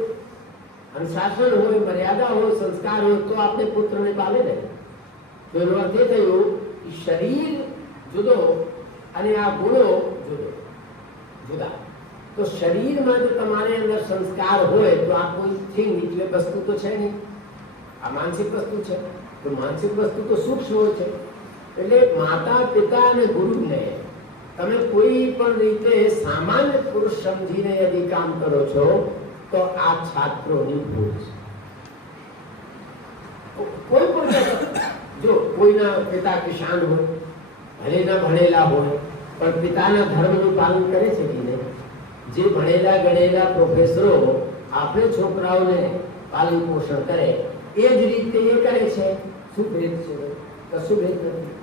અનુશાસન હોય, મર્યાદા હોય, સંસ્કાર હોય, તો આપણે પુત્રને પાલે ને. તો એનો અર્થ એ થયો કે શરીર જુદો અને આ ગુણો જુદા. તો શરીરમાં જો તમારે અંદર સંસ્કાર હોય તો આ કોઈ થિંગ એટલે વસ્તુ તો છે નહીં, આ માનસિક વસ્તુ છે. તો માનસિક વસ્તુ તો સૂક્ષ્મ હોય છે. એટલે માતા પિતા અને ગુરુને તમે કોઈ પણ રીતે સામાન્ય પુરુષ સમજીને યદિ કામ કરો છો તો આ છાત્રોની ભૂલ છે. કોઈ પણ જો કોઈના પિતા કિસાન હોય, ભલે ના ભણેલા હોય, પણ પિતાના ધર્મનું પાલન કરે છે કે નહીં? જે ભણેલા ગણેલા પ્રોફેસરો આપણે છોકરાઓને પાલન પોષણ કરે એ જ રીતે એ કરે છે. શું ભેદ છે? કશું ભેદ નથી.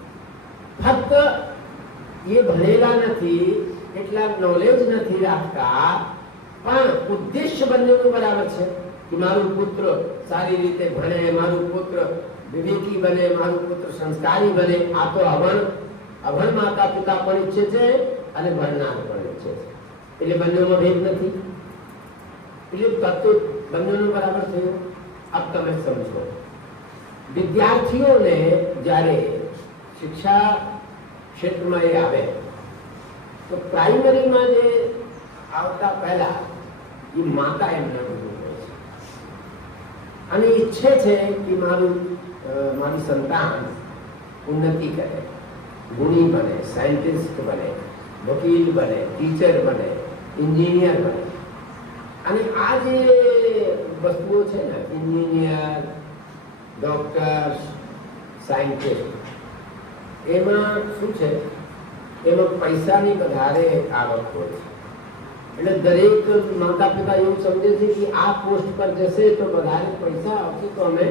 ફક્ત એ ભણેલા નથી, એટલા નોલેજ નથી રાખતા, પણ ઉદ્દેશ્ય બંનેનું બરાબર છે કે મારું પુત્ર સારી રીતે ભણે, મારું પુત્ર વિવેકી બને, મારું પુત્ર સંસ્કારી બને. આ તો અભણ માતા પિતા પણ ઈચ્છે છે અને ભણનાર પણ ઈચ્છે છે. એટલે બંનેનો ભેદ નથી. એટલે તત્વ બંનેનો બરાબર થયો. अब તમે સમજો, વિદ્યાર્થીઓને જ્યારે શિક્ષા ક્ષેત્રમાં એ આવે તો પ્રાઇમરીમાં જે આવતા પહેલા એ માતા એમને બધું કહે છે અને ઈચ્છે છે કે મારી સંતાન ઉન્નતિ કરે, ગુણી બને, સાયન્ટિસ્ટ બને, વકીલ બને, ટીચર બને, એન્જિનિયર બને. અને આ જે વસ્તુઓ છે ને, એન્જિનિયર, ડોક્ટર, સાયન્ટિસ્ટ, એમાં શું છે? એમાં પૈસાની વધારે આવક હોય છે. એટલે દરેક માતા પિતા એવું સમજે છે કે આ પોસ્ટ પર જશે તો વધારે પૈસા આવશે તો અમે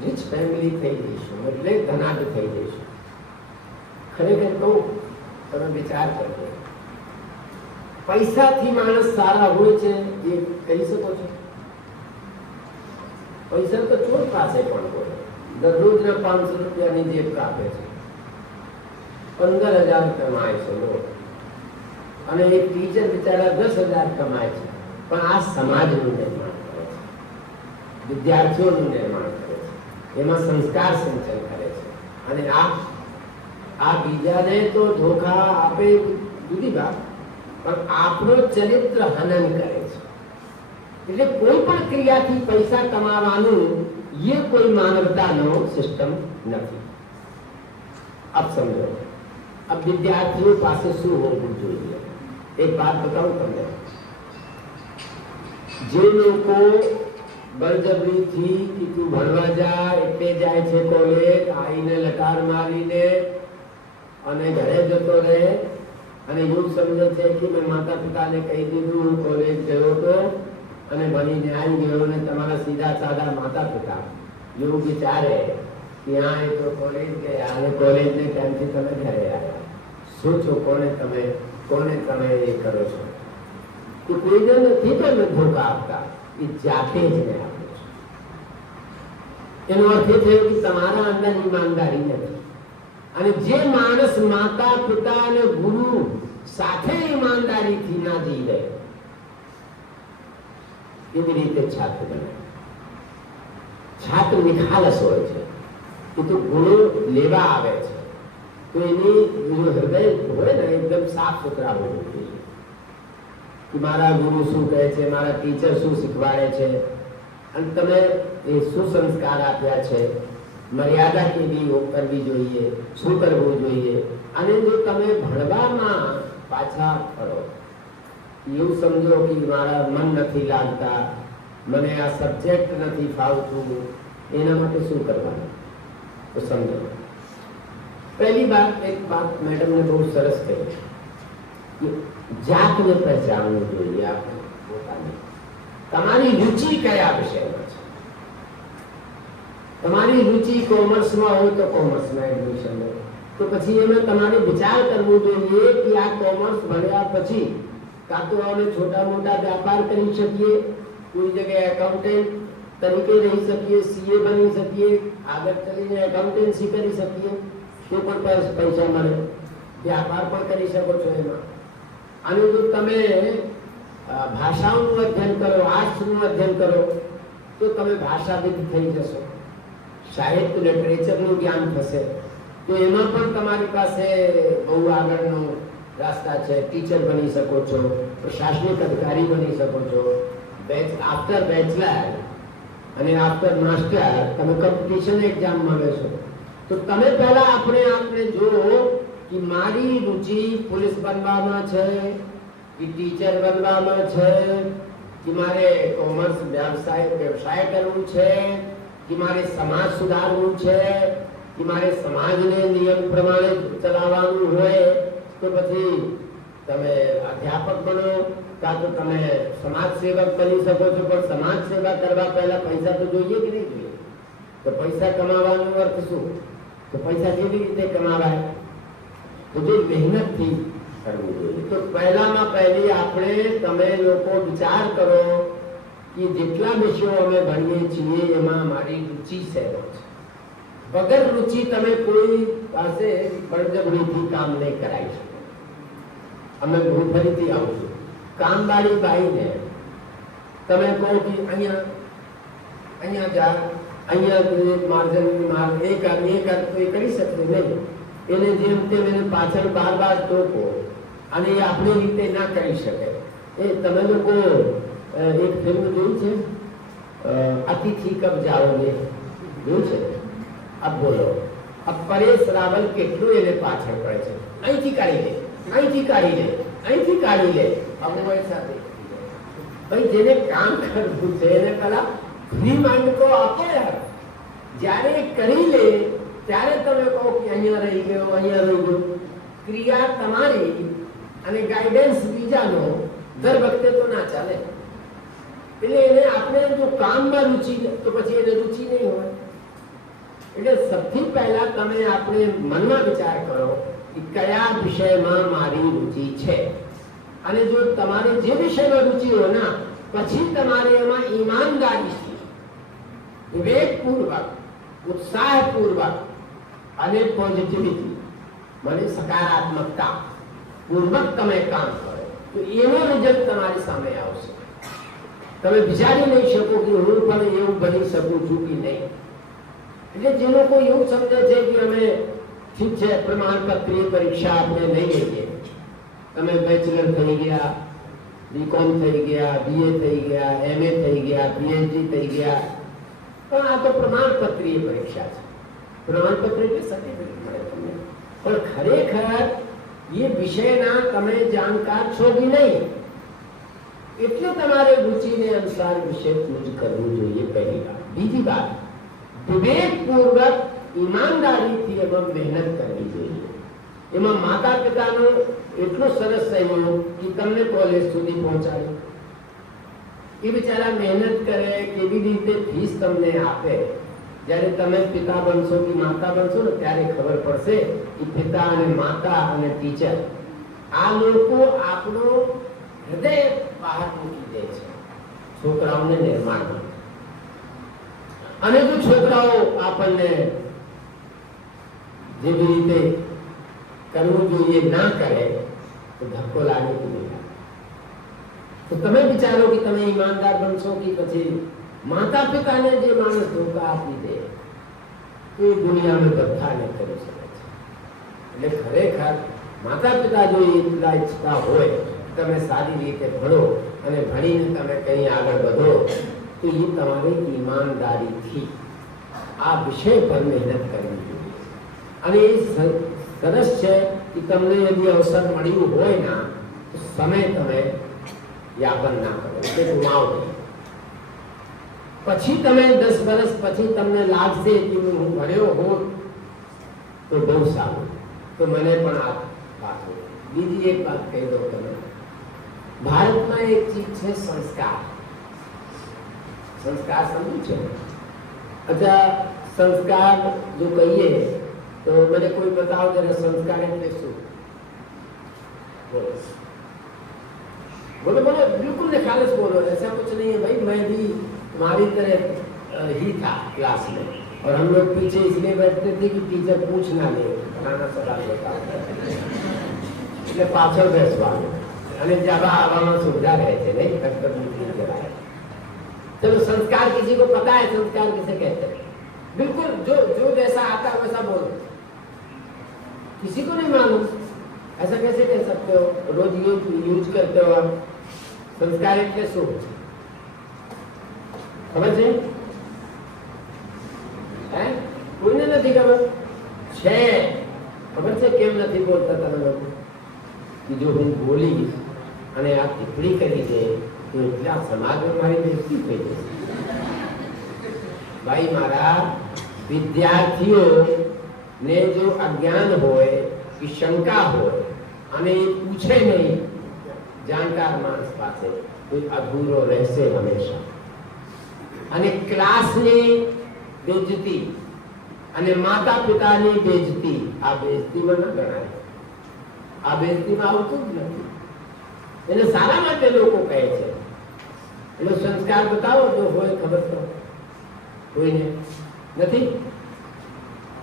રીચ ફેમિલી થઈ જઈશું, એટલે ધનાઢ્ય થઈ જઈશું. ખરેખર કહું, તમે વિચાર કરજો, પૈસાથી માણસ સારા હોય છે એ કહી શકો છો? પૈસા તો ચોર પાસે પણ હોય. દરરોજના 500 રૂપિયાની જેબ કાપે છે, 15,000 કમાય છે લોક, અને એક ટીચર બિચારા 10,000 કમાય છે. પણ આ સમાજનું નિર્માણ કરે છે, વિદ્યાર્થીઓનું નિર્માણ કરે છે, એમાં સંસ્કાર સિંચન કરે છે. અને આ બીજાને તો ધોખા આપે જુદી વાત, પણ આપણો ચરિત્ર હનન કરે છે. એટલે કોઈ પણ ક્રિયાથી પૈસા કમાવાનું ये कोई मानवताનો સિસ્ટમ નથી. अब समझो, अब विद्यार्थियों પાસે શું હોવું જોઈએ? એક વાત બતાવું તમને. જે લોકો બળજબરીથી કે તું ભણવા જા એટલે જાય છે કોલેજ, આવીને લટાર મારીને અને ઘરે જતો રહે અને એવું સમજે છે કે મેં માતા પિતાને કહી દીધું હું કોલેજ ગયો હતો અને ભણીને આવી ગયો, ને તમારા સીધા સાદા માતા પિતા એવું વિચારે કે હા એ તો કોલેજ ગયા અને કોલેજને ટાઈમથી તમે ઘરે આવ્યા. શું છો? કોને તમે એ કરો છો? તો કોઈને નથી તમે ધોકા આપતા, એ જાતે જ ને આપો છો. એનો અર્થ એ થયો કે તમારા અંદર ઈમાનદારી નથી. અને જે માણસ માતા પિતા અને ગુરુ સાથે ઈમાનદારીથી ના જીવે એવી રીતે છાત્ર બને. છાત્ર નિખાલસ હોય છે, એ તો ગુણો લેવા આવે છે, તો એની હૃદય હોય ને એકદમ સાફ સુથરા હોવું જોઈએ કે મારા ગુરુ શું કહે છે, મારા ટીચર શું શીખવાડે છે, અને તમે એ શું સંસ્કાર આપ્યા છે, મર્યાદા કેવી કરવી જોઈએ, શું કરવું જોઈએ. અને જો તમે ભણવામાં પાછા પડો, એવું સમજો કે મારા મન નથી લાગતા, મને આ સબ્જેક્ટ નથી ફાવતું, એના માટે શું કરવાનું તો સમજો. પહેલી વાત, એક વાત મેડમને બહુ સરસ કહી કે જાતને પહેચાનવું જોઈએ આપણે પોતાની. તમારી રુચિ કયા વિષયમાં છે? તમારી રુચિ કોમર્સમાં હોય તો કોમર્સમાં એડમિશન લો, તો પછી એમાં તમારે વિચાર કરવો જોઈએ કે આ કોમર્સ ભણ્યા પછી કાં તો અમે છોટા મોટા વ્યાપાર કરી શકીએ, કોઈ જગ્યાએ એકાઉન્ટન્ટ તરીકે રહી શકીએ, સીએ બની શકીએ, આગળ ચલીને એકાઉન્ટન્સી કરી શકીએ, તો પણ પૈસા મળે, વ્યાપાર પણ કરી શકો છો એમાં. અને જો તમે ભાષાઓનું અધ્યયન કરો, આર્ટ્સનું અધ્યયન કરો, તો તમે ભાષાવિદ થઈ જશો, સાહિત્ય લિટરેચરનું જ્ઞાન થશે, તો એમાં પણ તમારી પાસે બહુ આગળનો રાસ્તા છે. ટીચર બની શકો છો, પ્રશાસનિક અધિકારી બની શકો છો. આફ્ટર બેચલર અને આફ્ટર માસ્ટર તમે કોમ્પિટિશન એક્ઝામમાં બેસો, તો તમે પહેલા આપણે જુઓ કે મારી રુચિ પોલીસ બનવામાં છે કે ટીચર બનવામાં છે, કે મારે કોમર્સ વ્યવસાય કરવું છે, કે મારે સમાજ સુધારવું છે, કે મારે સમાજને નિયમ પ્રમાણે ચલાવવાનું હોય, તો પછી તમે અધ્યાપક બનો, કાં તો તમે સમાજ સેવક બની શકો છો. પણ સમાજ સેવા કરવા પહેલા પૈસા તો જોઈએ કે નહીં જોઈએ? તો પૈસા કમાવાનો અર્થ શું? તો પૈસા કેવી રીતે કમાવાય? તો જે મહેનતથી કરવું જોઈએ. તો પહેલામાં પહેલી આપણે તમે લોકો વિચાર કરો કે જેટલા વિષયો અમે ભણીએ છીએ એમાં મારી રુચિ શેમાં છે. વગર રુચિ તમે કોઈ પાસે બળજબરીથી કામ નહીં કરાવી શકો. અમે હું ફરીથી આવું છું, કામવાળી બાઈને તમે કહો કે અહીંયા જા, અહીંયા માર્જન માર એ કરી શકશે નહીં. એને જેમ તેમ એને પાછળ બાર ટોકો, અને એ આપણી રીતે ના કરી શકે. એ તમે લોકો એક ફિલ્મ જોઈ છે, અતિથિ કબ જાઓગે, જોયું છે? अब बोलो, अब परेश रावल કેટલું એને પાછળ પડે છે, અહીંથી કાઢી લે, અહીંથી કાઢી લે, અહીંથી કાઢી લે. अब वो ऐसा भाई જેને કામ કરવું છે એને પેલા ફ્રી માઇન્ડ કો આપો યાર. જ્યારે કરી લે ત્યારે તમે કહો કે અહીંયા રહી ગયો, અહીંયા રહી ગયો. ક્રિયા તમારી અને ગાઈડન્સ બીજાનો દર વખતે તો ના ચાલે. એટલે એને આપણે જો કામમાં રુચિ, તો પછી એને રુચિ નહીં હોય. એટલે સૌથી પહેલા તમે આપણે મનમાં વિચાર કરો કે કયા વિષયમાં મારી રુચિ છે. અને જો તમારે જે વિષયમાં રુચિ હોય ને, પછી તમારે એમાં ઈમાનદારીથી, વિવેકપૂર્વક, ઉત્સાહપૂર્વક અને પોઝિટિવિટી, મને સકારાત્મકતા પૂર્વક તમે કામ કરો, તો એનો રિઝલ્ટ તમારી સામે આવશે. તમે વિચારી નહીં શકો કે હું પણ એવું બની શકું છું કે નહીં. એટલે જે લોકો એવું સમજે છે કે અમે ઠીક છે પ્રમાણપત્રીય પરીક્ષા આપણે નહીં લઈએ, તમે બેચલર થઈ ગયા, બીકોમ થઈ ગયા, બીએ થઈ ગયા, એમએ થઈ ગયા, પીએચડી થઈ ગયા, પણ આ તો પ્રમાણપત્રીય પરીક્ષા છે. પ્રમાણપત્ર એટલે સર્ટિફિકેટ મળે તમને. પણ ખરેખર એ વિષયના તમે જાણકાર છો કે નહીં, એટલે તમારે રુચિને અનુસાર વિષય ચૂઝ કરવું જોઈએ. પહેલી વાત. બીજી વાત, વિવેકપૂર્વક ઈમાનદારીથી એમાં મહેનત કરવી જોઈએ. એમાં માતા પિતાનો એટલો સરસ સહયોગ કે તમને કોલેજ સુધી પહોંચાડે. એ બિચારા મહેનત કરે, કેવી રીતે ફીસ તમને આપે. જ્યારે તમે પિતા બનશો કે માતા બનશો ને, ત્યારે ખબર પડશે કે પિતા અને માતા અને ટીચર, આ લોકો આપણો હૃદય બહાર મૂકી દે છે છોકરાઓને નિર્માણ માટે. અને જો છોકરાઓ આપણને જેવી રીતે કરવું જોઈએ ના કરે, તો ધક્કો લાગે કે નહીં. તો તમે વિચારો કે તમે ઈમાનદાર બનશો કે પછી માતા પિતાને જે માણસ ધોકા આપી દે એ દુનિયામાં બધાને કરી શકે છે. એટલે ખરેખર માતા પિતા જો એટલા ઈચ્છતા હોય તમે સારી રીતે ભણો અને ભણીને તમે કંઈ આગળ વધો તો એ તમારી ઈમાનદારીથી આ વિષય પર મહેનત કરવી જોઈએ. અને એ સરસ છે કે તમને યદી અવસર મળ્યું હોય ના તો સમય તમે યાપન ના કરો, એટલે ગુમાવો નહીં. પછી તમે 10 વર્ષ પછી તમને લાગશે કે હું ભણ્યો હોત તો બહુ સારું, તો મને પણ આ વાત હોય. બીજી એક વાત કહી દો તમે, ભારતમાં એક ચીજ છે સંસ્કાર. સંસ્કાર સમજ્યું છે? अच्छा संस्कार जो कहिए तो मैंने कोई बताओ जरा संस्कार એટલે શું? बोलो बोलो बोलो, बिल्कुल निखालस बोलो, ऐसा कुछ नहीं है भाई. मैं भी तुम्हारी तरह ही था क्लास में और हम लोग पीछे इसलिए बैठते थे कि टीचर पूछ ना ले, बनाना सवाल बताओ એટલે પાછળ બેસવાનું અને જવાબ આવવામાં સુવિધા રહે છે નહીં કટકટ નહીં કરાય. चलो संस्कार किसी को पता है संस्कार किसे कहते हैं? बिल्कुल जो जो जैसा आता है वैसा बोलो, किसी को नहीं मालूम. ऐसा कैसे कह सकते हो? रोज यूज करते हो आप. संस्कार એટલે શું ખબર છે? હે કોઈને નથી ખબર છે? ખબર છે કેમ નથી બોલતા તમે લોકો? कि जो હું બોલીશ અને આ ટિપ્પણી કરી દે तो એટલા સમાજમાં મારી બેઇજ્જતી થઈ જશે. ભાઈ મારા વિદ્યાર્થીઓને જો અજ્ઞાન હોય કે શંકા હોય અને એ પૂછે નહીં જાણકાર માણસ પાસે તો અધૂરો રહેશે હંમેશા. અને ક્લાસની બેઇજ્જતી અને માતા પિતાની બેઇજ્જતી આ બેઇજ્જતીમાં ન ગણાય. આ બેઇજ્જતીમાં આવતું જ નથી. એને સારા માટે લોકો કહે છે. એનો સંસ્કાર બતાવો જો હોય ખબર તો કોઈને નથી.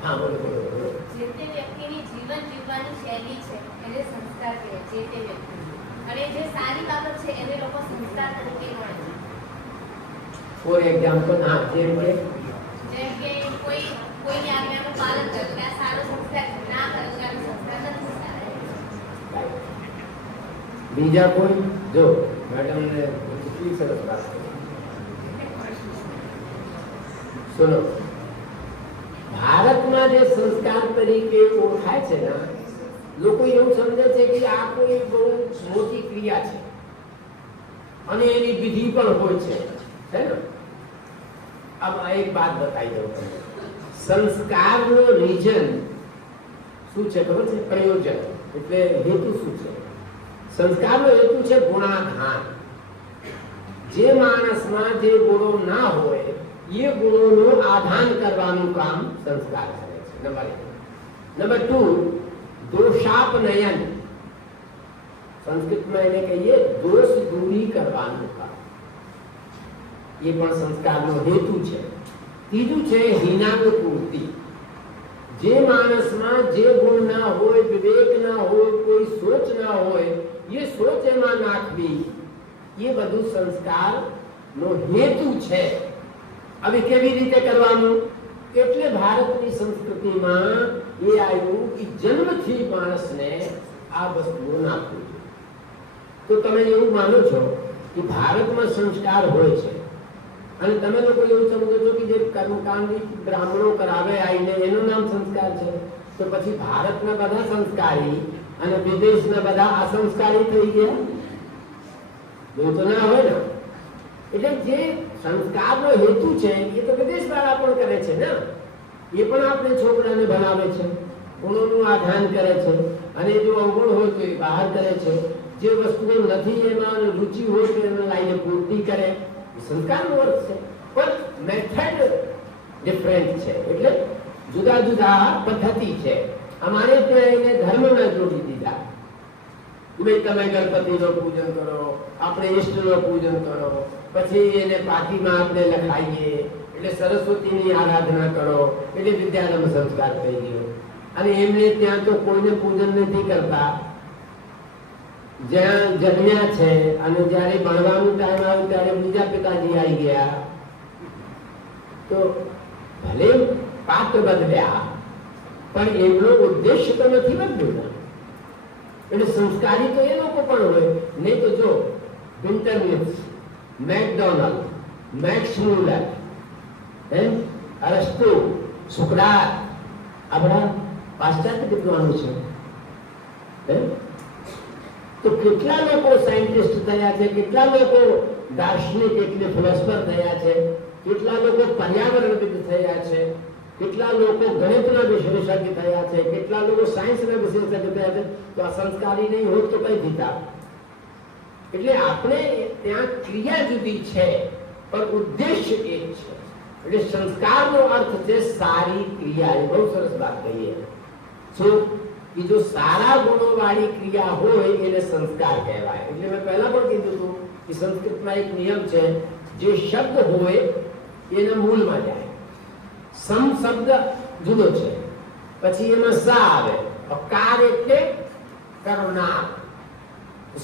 હા બોલો બોલો બોલો. જે તે વ્યક્તિની જીવન જીવવાની શૈલી છે એને સંસ્કાર કહે છે. જે તે વ્યક્તિ અને જે સારી બાબત છે એને લોકો સંસ્કાર તરીકે ગણે છે. ફોર એક્ઝામ્પલ હા જેમ કે કોઈની આજ્ઞાનું પાલન કરે તો આ સારો સંસ્કાર છે, ના કરે તો આ સંસ્કાર નથી સારા. બીજા કોઈ જો મેડમ ને કેટલી સરસ વાત કરી. સુનો, ભારતમાં જે સંસ્કાર તરીકે ઓળખાય છે ને લોકો એવું સમજે છે કે આ કોઈ બહુ મોટી ક્રિયા છે અને એની વિધિ પણ હોય છે ને. अब एक बात बताई दो, संस्कारનો રીઝન શું છે ખબર છે? પ્રયોજન એટલે હેતુ શું છે? સંસ્કારનો હેતુ છે ગુણાધાન. જે માણસમાં જે ગુણો ના હોય એ ગુણોનું આધાન કરવાનું કામ સંસ્કાર કરે છે. નંબર 1. નંબર 2 દોષાપનયન. સંસ્કૃતમાં એને કહીએ દોષ દૂરી કરવાનું કામ. ये પણ સંસ્કારનો હેતુ છે. ત્રીજું છે હિનાનુપૂર્તિ. જે માણસમાં જે ગુણ ના હોય, વિવેક ના હોય, કોઈ સોચ ના હોય, એ સોચ એમાં નાખવી, એ બધું સંસ્કારનો હેતુ છે. હવે કેવી રીતે કરવાનું? એટલે ભારતની સંસ્કૃતિમાં એ આવ્યું કે જન્મથી માણસને આ વસ્તુઓ નાખવું. તો તમે એવું માનો છો કે ભારતમાં સંસ્કાર હોય છે અને તમે લોકો એવું સમજો છો કે જે કર્મકાંડી બ્રાહ્મણો કરાવે આવીને એનું નામ સંસ્કાર છે, તો પછી ભારતના બધા સંસ્કારી અને વિદેશના બધા અસંસ્કારી થઈ ગયા? એવું તો ના હોય ને. એટલે જે સંસ્કારનો હેતુ છે એ તો વિદેશવાળા પણ કરે છે ને. એ પણ આપણે છોકરાને ભણાવે છે, ગુણોનું આધાન કરે છે અને જો અવગુણ હોય તો એ બહાર કરે છે. જે વસ્તુઓ નથી એમાં રુચિ હોય તો એને લાઈને પૂર્તિ કરે. સંસ્કારનો અર્થ છે પણ મેથડ ડિફરન્ટ છે. એટલે જુદા જુદા પદ્ધતિ છે. અમારે ત્યાં એને ધર્મમાં જોડી દીધા. ભાઈ તમે ગણપતિનું પૂજન કરો, આપણે ઈષ્ટનું પૂજન કરો, પછી એને પાટીમાં આપણે લખાઈએ એટલે સરસ્વતીની આરાધના કરો એટલે વિદ્યારંભ સંસ્કાર થઈ ગયો. અને એમને ત્યાં તો કોઈને પૂજન નથી કરતા. જ્યાં જન્મ્યા છે અને જ્યારે ભણવાનું ટાઈમ આવ્યો ત્યારે બીજા પિતાજી આવી ગયા તો ભલે પાત્ર બદલ્યા પણ એમનો ઉદ્દેશ્ય તો નથી બદલ્યો ને. એટલે સંસ્કારી તો એ લોકો પણ હોય. નહીં તો જો વિન્ટરનિટ્સ, મેકડોનાલ્ડ, મેક્સ મુલર, અરસ્તુ, સુકરાત, આ બધા પાશ્ચાત્ય વિદ્વાનો છે. તો કેટલા લોકો સાયન્ટિસ્ટ થયા છે, કેટલા લોકો દાર્શનિક એટલે ફિલોસોફર થયા છે, કેટલા લોકો પર્યાવરણવિદ થયા છે, કેટલા લોકો ગણિતના વિશેષજ્ઞ થયા છે, કેટલા લોકો સાયન્સના વિશેષજ્ઞ થયા છે. તો આ સંસ્કારી નહીં હોત તો કઈ થતા. એટલે આપણે ત્યાં ક્રિયા જુદી છે પણ ઉદ્દેશ્ય એક છે. એટલે સંસ્કારનો અર્થ છે સારી ક્રિયા. એ બહુ સરસ વાત કહીએ. શું કે જો સારા ગુણો વાળી ક્રિયા હોય એને સંસ્કાર કહેવાય. એટલે મેં પહેલા પણ કીધું હતું કે સંસ્કૃતમાં એક નિયમ છે, જે શબ્દ હોય એના મૂળમાં જાય. સમ શબ્દ જુદો છે, પછી એમાં સા આવે. કાર એટલે કરનાર.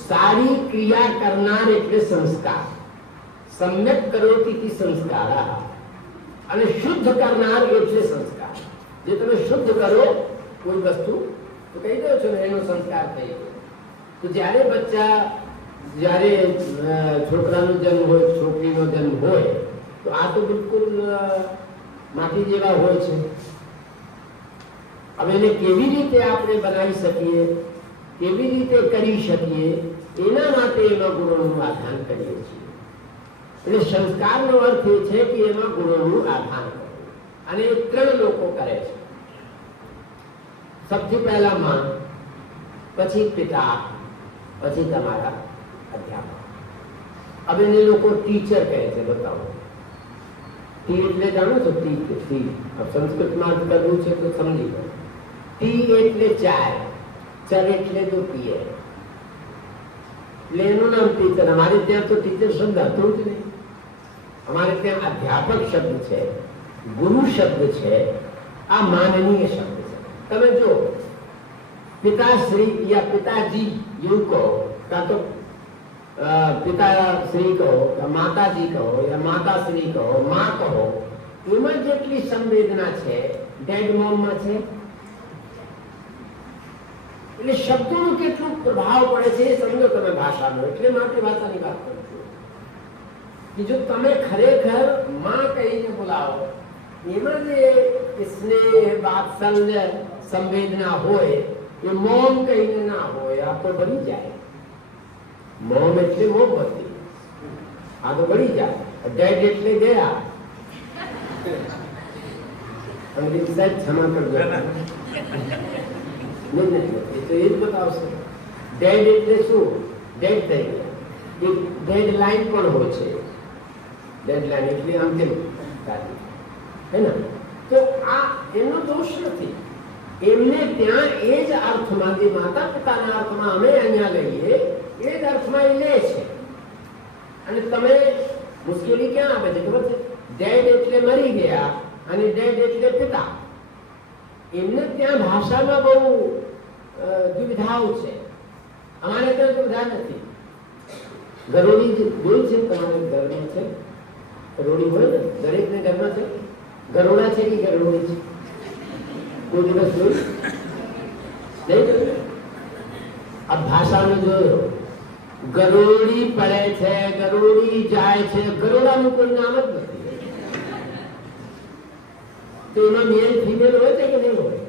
સારી ક્રિયા કરનાર એટલે સંસ્કાર. સમ્યક કરોતિ સંસ્કાર. અને શુદ્ધ કરનાર એટલે સંસ્કાર. જે તમે શુદ્ધ કરો કોઈ વસ્તુ તો કહી દો છો ને એનો સંસ્કાર થઈ ગયો. તો જ્યારે બચ્ચા, જ્યારે છોકરાનો જન્મ હોય, છોકરીનો જન્મ હોય, તો આ તો બિલકુલ માટી જેવા હોય છે. હવે એને કેવી રીતે આપણે બનાવી શકીએ, કેવી રીતે કરી શકીએ, એના માટે એમાં ગુણોનું આધાન કરીએ છીએ. એટલે સંસ્કારનો અર્થ એ છે કે એમાં ગુણોનું આધાન કરવું. અને એ ત્રણ લોકો કરે છે. સૌથી પહેલા માં, પછી પિતા, પછી તમારા અધ્યાપક. હવે એને લોકો ટીચર કહે છે. બતાવો, ટી એટલે જાણો છો? ટી સંસ્કૃતમાં કરવું છે તો સમજી લો. ટી એટલે ચાય, ચર એટલે તો પીએ, એટલે એનું નામ ટીચર. અમારે ત્યાં તો ટીચર શબ્દ હતો જ નહીં. અમારે ત્યાં અધ્યાપક શબ્દ છે, ગુરુ શબ્દ છે, આ માનનીય શબ્દ છે. તમે જો પિતાશ્રી યા પિતાજી એવું કહો, કાં તો પિતાશ્રી કહો, માતાજી કહો, યા માતાશ્રી કહો, માં કહો, એમાં જેટલી સંવેદના છે ડેડ મોમમાં છે. એટલે શબ્દોનો કેટલો પ્રભાવ પડે છે એ સમજો તમે ભાષાનો. એટલે માટે ભાષાની વાત કરું છું કે જો તમે ખરેખર માં કહીને બોલાવો, એમાં જે સ્નેહ, વાત્સલ્ય, સંવેદના હોય, એ મોમ કહીને ના હોય. આ તો બની જાય. મોમ એટલે મોહબત્તી, આ તો બની જાય. ડેડ એટલે ગયા. અંગ્રેજી સાહેબ ક્ષમા કરજો, એ તો એ જ બતાવશે. ડેડ એટલે શું? ડેડ થઈ ગયા. એક ડેડ લાઈન પણ હોય છે. ડેડ લાઈન એટલે અંતિમ તારીખ, હે ને? તો આ એનો દોષ નથી. એમને ત્યાં એ જ અર્થમાં, જે માતા પિતાના અર્થમાં અમે અહીંયા લઈએ, એ જ અર્થમાં એ લે છે. અને તમે મુશ્કેલી ક્યાં આવે છે ખબર છે? ડેડ એટલે મરી ગયા અને ડેડ એટલે પિતા. એમને ત્યાં ભાષામાં બહુ દુવિધાઓ છે. અમારે ત્યાં દુવિધા નથી. ગરોળી જોઈ છે તમારે? ઘરમાં છે ગરોળી? હોય ને, દરેકને ઘરમાં છે. ગરોળા છે કે ગરોળી છે? કોઈ દિવસ જોયું નહીં? આ ભાષાનો જોયો, ગરોળી પડે છે, ગરોળી જાય છે, ગરોળાનું કોઈ નામ જ નથી. તો એમાં મેલ ફિમેલ હોય છે કે નહીં હોય?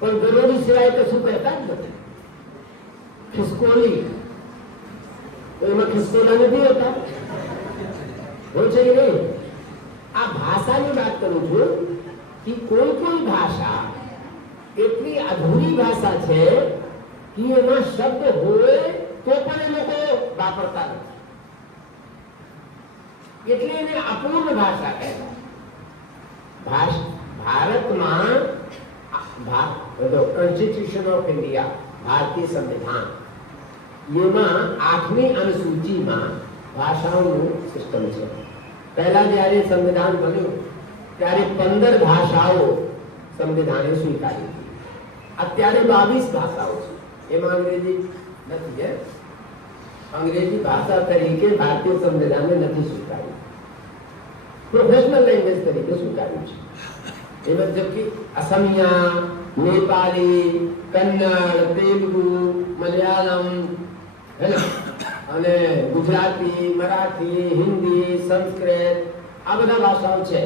પણ ગરોળી સિવાય તો શું કહેતા જ નથી. ખિસકોલી, તો એમાં ખિસકોલા નથી હોતા? હોય છે કે નહીં? આ ભાષાની વાત કરું છું કે કોઈ કોઈ ભાષા એટલી અધૂરી ભાષા છે કે એમાં શબ્દ હોય તો પણ એ લોકો વાપરતા નથી. એટલે એને અપૂર્ણ ભાષા કહેવાય. ભારતમાં કોન્સ્ટિટ્યુશન ઓફ ઇન્ડિયા, ભારતીય સંવિધાન, એમાં 8મી અનુસૂચિમાં ભાષાઓનું સિસ્ટમ છે. પહેલા જ્યારે સંવિધાન બન્યું ત્યારે 15 ભાષાઓ સંવિધાને સ્વીકારી હતી. અત્યારે 22 ભાષાઓ છે. એમાં અંગ્રેજી નથી. અંગ્રેજી ભાષા તરીકે ભારતીય સંવિધાને નથી સ્વીકારી. પ્રોફેશનલ લેંગ્વેજ તરીકે સ્વીકાર્યું છે. એ જબકી અસમિયા, નેપાળી, કન્નડ, તેલુગુ, મલયાલમ, હે ને, અને ગુજરાતી, મરાઠી, હિન્દી, સંસ્કૃત, આ બધા ભાષાઓ છે.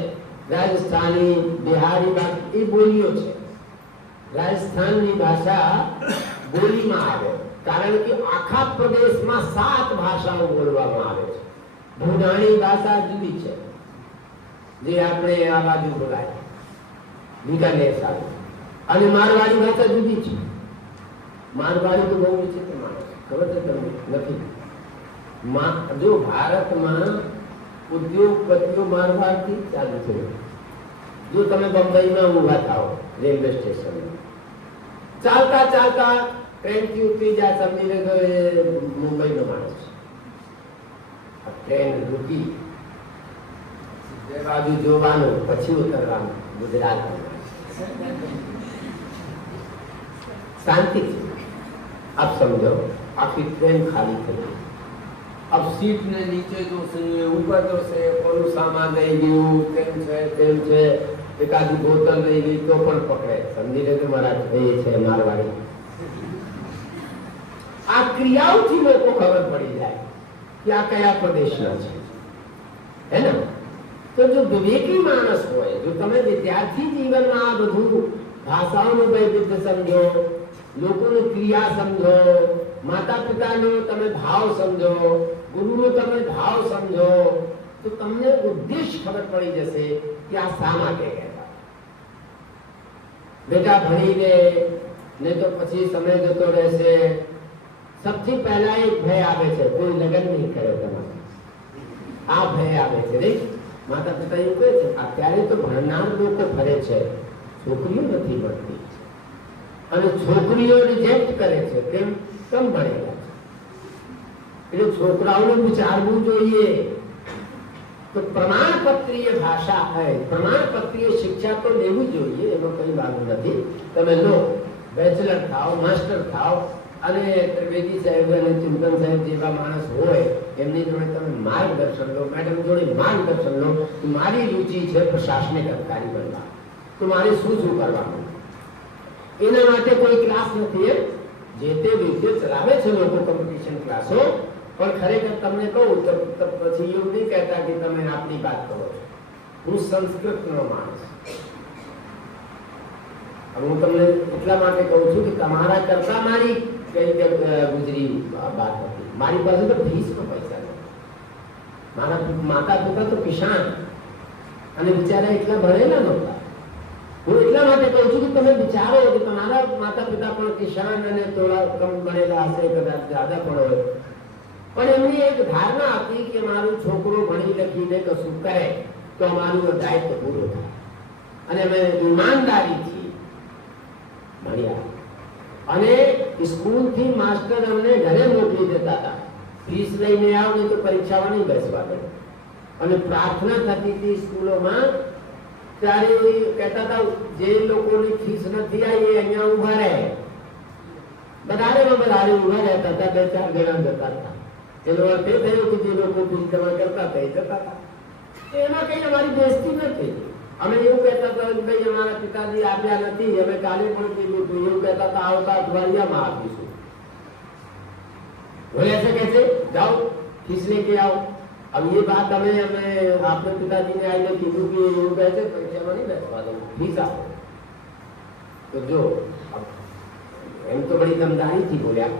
રાજસ્થાની, બિહારી એ બોલીઓ છે. રાજસ્થાનની ભાષા બોલીમાં આવે કારણ કે આખા પ્રદેશમાં 7 ભાષાઓ બોલવામાં આવે છે. ભૂટાણી ભાષા જુદી છે જે આપણે આ બાજુ બોલાય બીકાનેર સાહેબ, અને મારવાડી ભાષા જુદી છે. મારવાડી તો બહુ વિચિત્ર માણસ, ખબર છે તમને? નથી. જો ભારતમાં ઉદ્યોગપતિઓ મારવાડથી ચાલુ છે. જો તમે બંબઈમાં ઊભા થાઓ રેલવે સ્ટેશન, ચાલતા ચાલતા ટ્રેનથી ઉતરી જાય, સમજી લે તો એ મુંબઈનો માણસ છે. ટ્રેન રૂકી, બે બાજુ જોવાનું, પછી ઉતરવાનું, ગુજરાતમાં શાંતિ છે. આપ સમજો, આખી ટ્રેન ખાલી થઈ. अब सीट ने नीचे जो से ऊपर जो से कोई सामान नहीं गયું, તેમ છે એકાદી બોતલ રહી ગઈ તો પણ પકડે. સમજી લે કે મારા એ છે મારવાડી. આ ક્રિયાઓથી લોકો ખબર પડી જાય કે આ કયા પ્રદેશના છે, હે ને? તો જો વિવેકી માણસ હોય, જો તમે વિદ્યાર્થી જીવનમાં આ બધું ભાષાઓનું વૈવિધ્ય સમજો, લોકોની ક્રિયા સમજો, માતા પિતાનો તમે ભાવ સમજો, ગુરુનો તમે ભાવ સમજો, તો તમને ઉદ્દેશ્ય ખબર પડી જશે કે આ શા માટે કહેતા. બેટા ભણી લે ને તો પછી સમય જતો રહેશે. સૌથી પહેલા એક ભય આવે છે, કોઈ લગ્ન નહીં કરે તમારે. આ ભય આવે છે નહીં? માતા પિતા એવું કહે છે અત્યારે તો ભણનાર લોકો ફરે છે, છોકરીઓ નથી ભણતી, અને છોકરીઓ રિજેક્ટ કરે છે. કેમ? કમ ભણેલા છે. એટલે છોકરાઓને વિચારવું જોઈએ. તો પ્રમાણપત્રીય ભાષા હોય, પ્રમાણપત્રીય શિક્ષા તો લેવું જોઈએ, એમાં કઈ વાત નથી. તમે લો, બેચલર થાઓ, માસ્ટર થાઓ, અને ત્રિવેદી સાહેબ અને ચિંતન સાહેબ જેવા માણસ હોય એમની જોડે તમે માર્ગદર્શન લો, મેડમ જોડે માર્ગદર્શન લો. મારી રુચિ છે પ્રશાસનિક અધિકારી બનવા, તો મારે શું શું કરવાનું? એના માટે કોઈ ક્લાસ નથી. જે તે રીતે ચલાવે છે લોકો કોમ્પિટિશન ક્લાસો, પણ ખરેખર તમને કહું તો પછી એવું નહીં કહેતા કે તમે આપની વાત કરો. હું સંસ્કૃતનો માણસ, હું તમને એટલા માટે કહું છું કે તમારા કરતા મારી કઈ ગુજરી વાત હતી. મારી પાસે તો ફીસનો પૈસા નથી. મારા માતા પિતા તો કિસાન, અને બિચારા એટલા ભણેલા નહોતા. હું એટલા માટે કહું છું કે તમે વિચારો કે તમારા માતા પિતા પણ કિસાન અને થોડા કમ ભણેલા હશે, કદાચ જ્યાદા પણ હોય, પણ એમની એક ધારણા હતી કે મારું છોકરો ભણી લખીને કશું કરે તો અમારું દાયિત્વ પૂરું થાય, અને અમે ઈમાનદારીથી ભણ્યા. અને સ્કૂલથી માસ્ટર અમને ઘરે મોકલી દેતા હતા. ફીસ લઈને આવ, નહીં તો પરીક્ષામાં નહીં બેસવા દે. અને પ્રાર્થના થતી હતી સ્કૂલોમાં, ત્યારે કહેતા હતા જે લોકોની ફીસ નથી આવી એ અહીંયા ઉભા રહે. વધારે ઉભા રહેતા હતા, 2-4 ગણા જતા હતા. એનો અર્થ એ થયો કે જે લોકો ફીસ જમા કરતા હતા એ જતા હતા. એમાં કઈ અમારી બેસતી નથી. અમે એવું કહેતા હતા કે ભાઈ અમારા પિતાજી આપ્યા નથી, અમે કાલે પણ કીધું હતું. એવું કહેતા હતા આવતા અઠવાડિયામાં આપીશું. बोले ऐसे कैसे? जाओ फीस लेके आओ. अब ये बात हमें आपने पिताजी ने आई ने कीधु कि એવું કહે છે પરીક્ષામાં નહીં બેસવા દઉં, ફીસ આપો. તો જો એમ તો બડી દમદારીથી બોલ્યા,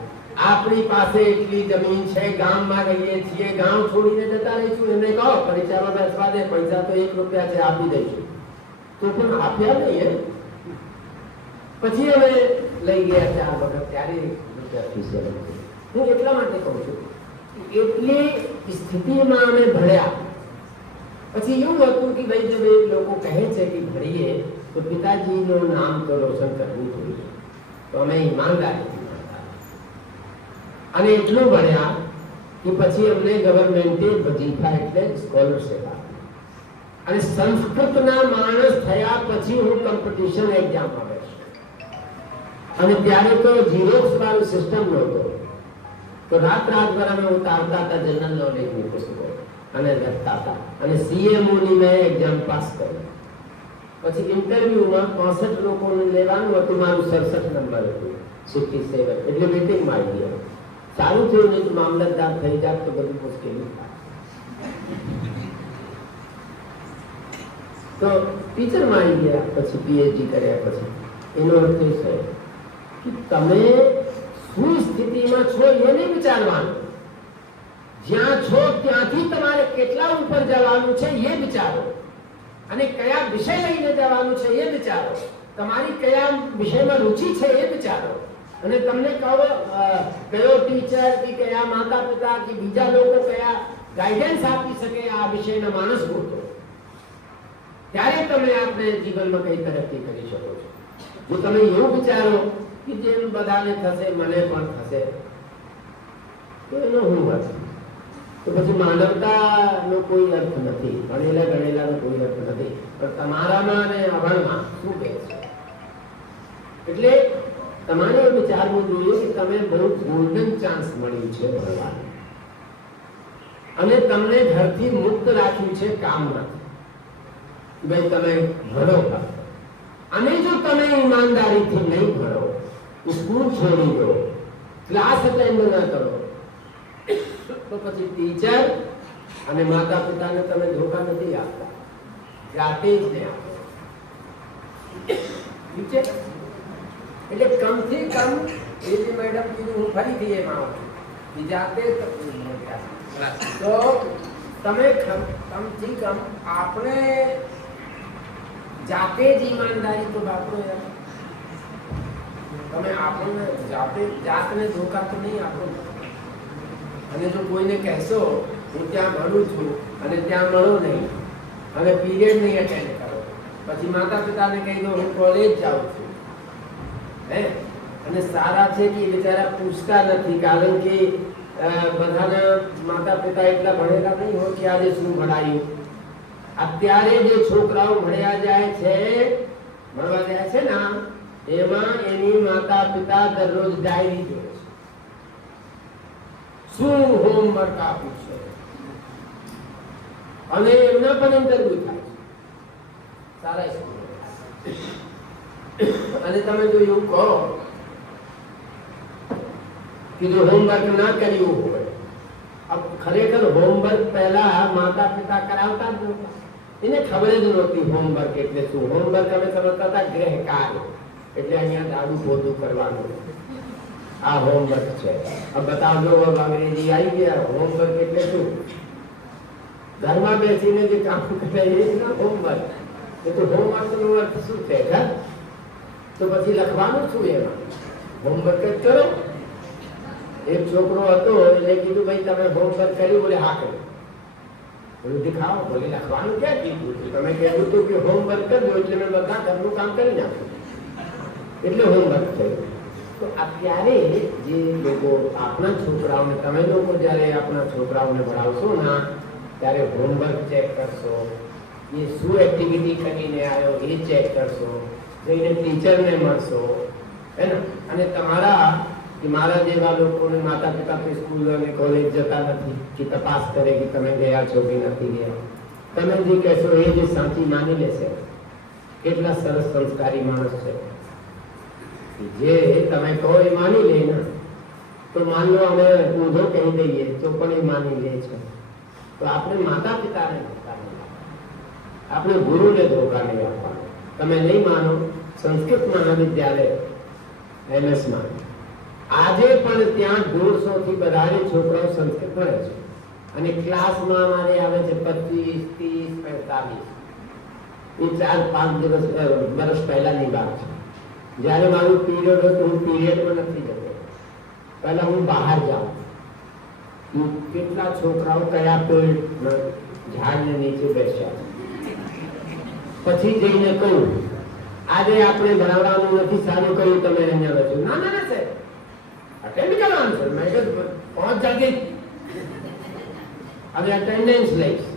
આપણી પાસે એટલી જમીન છે, ગામમાં રહીએ છીએ, ગામ છોડીને જતા રહીશું, એમને કહો પરીક્ષામાં બેસવા દે, પૈસા તો 1 રૂપિયા છે આપી દઈશું. તો પણ આપ્યા નહીં. પછી અમે લઈ ગયા 4 વખત, ત્યારે રૂપિયા ફીસ હતી. હું એટલા માટે કહું છું એટલી સ્થિતિમાં અમે ભણ્યા. પછી એવું હતું કે ભાઈ જब લોકો કહે છે કે ભણીએ તો પિતાજીનું નામ તો રોશન કરવું જોઈએ, તો અમે ઈમાનદારીથી ભણતા. અને એટલું ભણ્યા કે પછી અમને ગવર્મેન્ટે વજીફા એટલે સ્કોલરશિપ આપી. અને સંસ્કૃતના માણસ થયા પછી હું કોમ્પિટિશન એક્ઝામમાં બેસ્યો. અને ત્યારે તો ઝીરોક્સ વાળું સિસ્ટમ નહોતો, તો રાત ભર અમે ઉતારતા હતા જનરલ નોલેજની પુસ્તકો. અને લખતા હતા. અને CMOની મેં એક્ઝામ પાસ કરી. પછી ઇન્ટરવ્યુમાં 65 લોકોને લેવાનું હતું, મારું 67 નંબર હતું, 67, એટલે વેટિંગમાં આવી ગયો. સારું થયું, નહીં તો મામલતદાર થઈ જાત તો બધું મુશ્કેલી થાય. તો ટીચરમાં આવી ગયા, પછી PhD કર્યા. પછી એનો અર્થ એ છે કે તમે શું સ્થિતિમાં છો એને વિચારવાનું. જ્યાં છો ત્યાંથી તમારે કેટલા ઉપર જવાનું છે એ વિચારો, અને કયા વિષય લઈને જવાનું છે એ વિચારો, તમારી કયા વિષયમાં રુચિ છે એ વિચારો, અને તમને કયો ટીચર કે કયા માતા પિતા કે બીજા લોકો કયા ગાઈડન્સ આપી શકે આ વિષયના માણસ ગોતો. ત્યારે તમે આપણે જીવનમાં કઈ તરક્કી કરી શકો છો. જો તમે એવું વિચારો કે જેમ બધાને થશે મને પણ થશે, તો એનો હું વાત, તો પછી માનવતાનો કોઈ અર્થ નથી, ભણેલા ગણેલાનો કોઈ અર્થ નથી. પણ તમારામાં અને અભણમાં શું કહે છે? એટલે તમારે એ વિચારવું જોઈએ કે તમે બહુ ગોલ્ડન ચાન્સ મળ્યું છે ભણવાનું, અને તમને ઘરથી મુક્ત રાખ્યું છે કામમાંથી. ભાઈ તમે ભણો, અને જો તમે ઈમાનદારીથી નહીં ભણો, સ્કૂલ છોડી દો, ક્લાસ અટેન્ડ ન કરો, તો પછી ટીચર અને માતા પિતાને તમે ધોકા નથી આપતા, જાતે જ ને આપો. ઠીક છે? એટલે કમથી કમ એ જે મેડમ કીધું, હું ફરીથી એમ આવું જાતે તો તમે કમથી કમ આપણે જાતે જ ઈમાનદારી તો વાપરો યાર. તમે આપણને જાતને ધોકા તો નહીં આપો. અને જો કોઈને કહેશો હું ત્યાં ભણું છું અને ત્યાં મળો નહીં અને પીરિયડ નહીં અટેન્ડ કરો, પછી માતા પિતાને કહી દો હું કોલેજ જાઉં છું, હે, અને સારા છે કે બિચારા પૂછતા નથી, કારણ કે બધાના માતા પિતા એટલા ભણેલા નહીં હોય કે આજે શું ભણાયું. અત્યારે જે છોકરાઓ ભણ્યા જાય છે, ભણવા જાય છે ને, એમાં એની માતા પિતા દરરોજ ડાયરી જોડે છે, શું હોમવર્ક આપ્યું છે, અને એમના પણ ઇન્ટરવ્યુ થાય છે સારા સ્કૂલ. અને તમે જો એવું કહો કે જો હોમવર્ક ના કર્યું હોય, ખરેખર હોમવર્ક પહેલા માતા પિતા કરાવતા જ નહોતા, એને ખબર જ નહોતી હોમવર્ક એટલે શું. હોમવર્ક અમે સમજતા હતા ગૃહ કાર્ય, એટલે અહીંયા દાદુ પોતું કરવાનું, આ હોમવર્ક છે. अब बताओ, અંગ્રેજી આવી ગયા, હોમવર્ક એટલે શું? ઘરમાં બેસીને જે કામ કરે એ જ ના હોમવર્ક. એ તો હોમવર્ક નો અર્થ શું છે? તો પછી લખવાનું શું એમાં? હોમવર્ક જ કરો. એક છોકરો હતો, એટલે કીધું ભાઈ તમે હોમવર્ક કર્યું? બોલે હા કર્યું. બોલે દેખાવો. બોલે લખવાનું ક્યાં કીધું? તમે કહેવું હતું કે હોમવર્ક કરજો, એટલે મેં બધા ઘરનું કામ કરી નાખ્યું, એટલે હોમવર્ક થયું. તો અત્યારે જે લોકો આપણા છોકરાઓને, તમે લોકો જ્યારે આપણા છોકરાઓને ભણાવશો ને, ત્યારે હોમવર્ક ચેક કરશો, એ શું એક્ટિવિટી કરીને આવ્યો એ ચેક કરશો, જઈને ટીચરને મળશો, હે ને. અને તમારા કે મારા જેવા લોકોને માતા પિતા સ્કૂલ અને કોલેજ જતા નથી કે તપાસ કરે કે તમે ગયા છો કે નથી ગયા. તમે જે કહેશો એ જે સાચી માની લેશે. કેટલા સરસ સંસ્કારી માણસ છે, જે તમે કહો એ માની લે ને. તો માન લો અમે ઊંધો કહી દઈએ તો પણ એ માની લે છે. તો આપણે માતા પિતાને ધોકા નહીં આપવાનો, આપણે ગુરુને ધોકા નહીં આપવાનો. તમે નહીં માનો, સંસ્કૃત મહાવિદ્યાલય MS-માં આજે પણ ત્યાં 150 થી વધારે છોકરાઓ સંસ્કૃત ભણે છે, અને ક્લાસમાં અમારે આવે છે 25, 30, 45. એ 4-5 વર્ષ પહેલાની વાત છે. જ્યારે મારું પીરિયડ હતું, હું પીરિયડમાં નથી જતો, પહેલા હું બહાર જાઉં. કેટલા છોકરાઓ કયા પેડ ઝાડને નીચે બેસ્યા છે, પછી જઈને કહું આજે આપણે ભણાવવાનું નથી, સારું કર્યું તમે અહીંયા બેસો. ના ના ના સાહેબ, અટેન્ડ કરવાનું છે. મેં કહ્યું 5 જલ્દી, અને અટેન્ડન્સ લઈશ,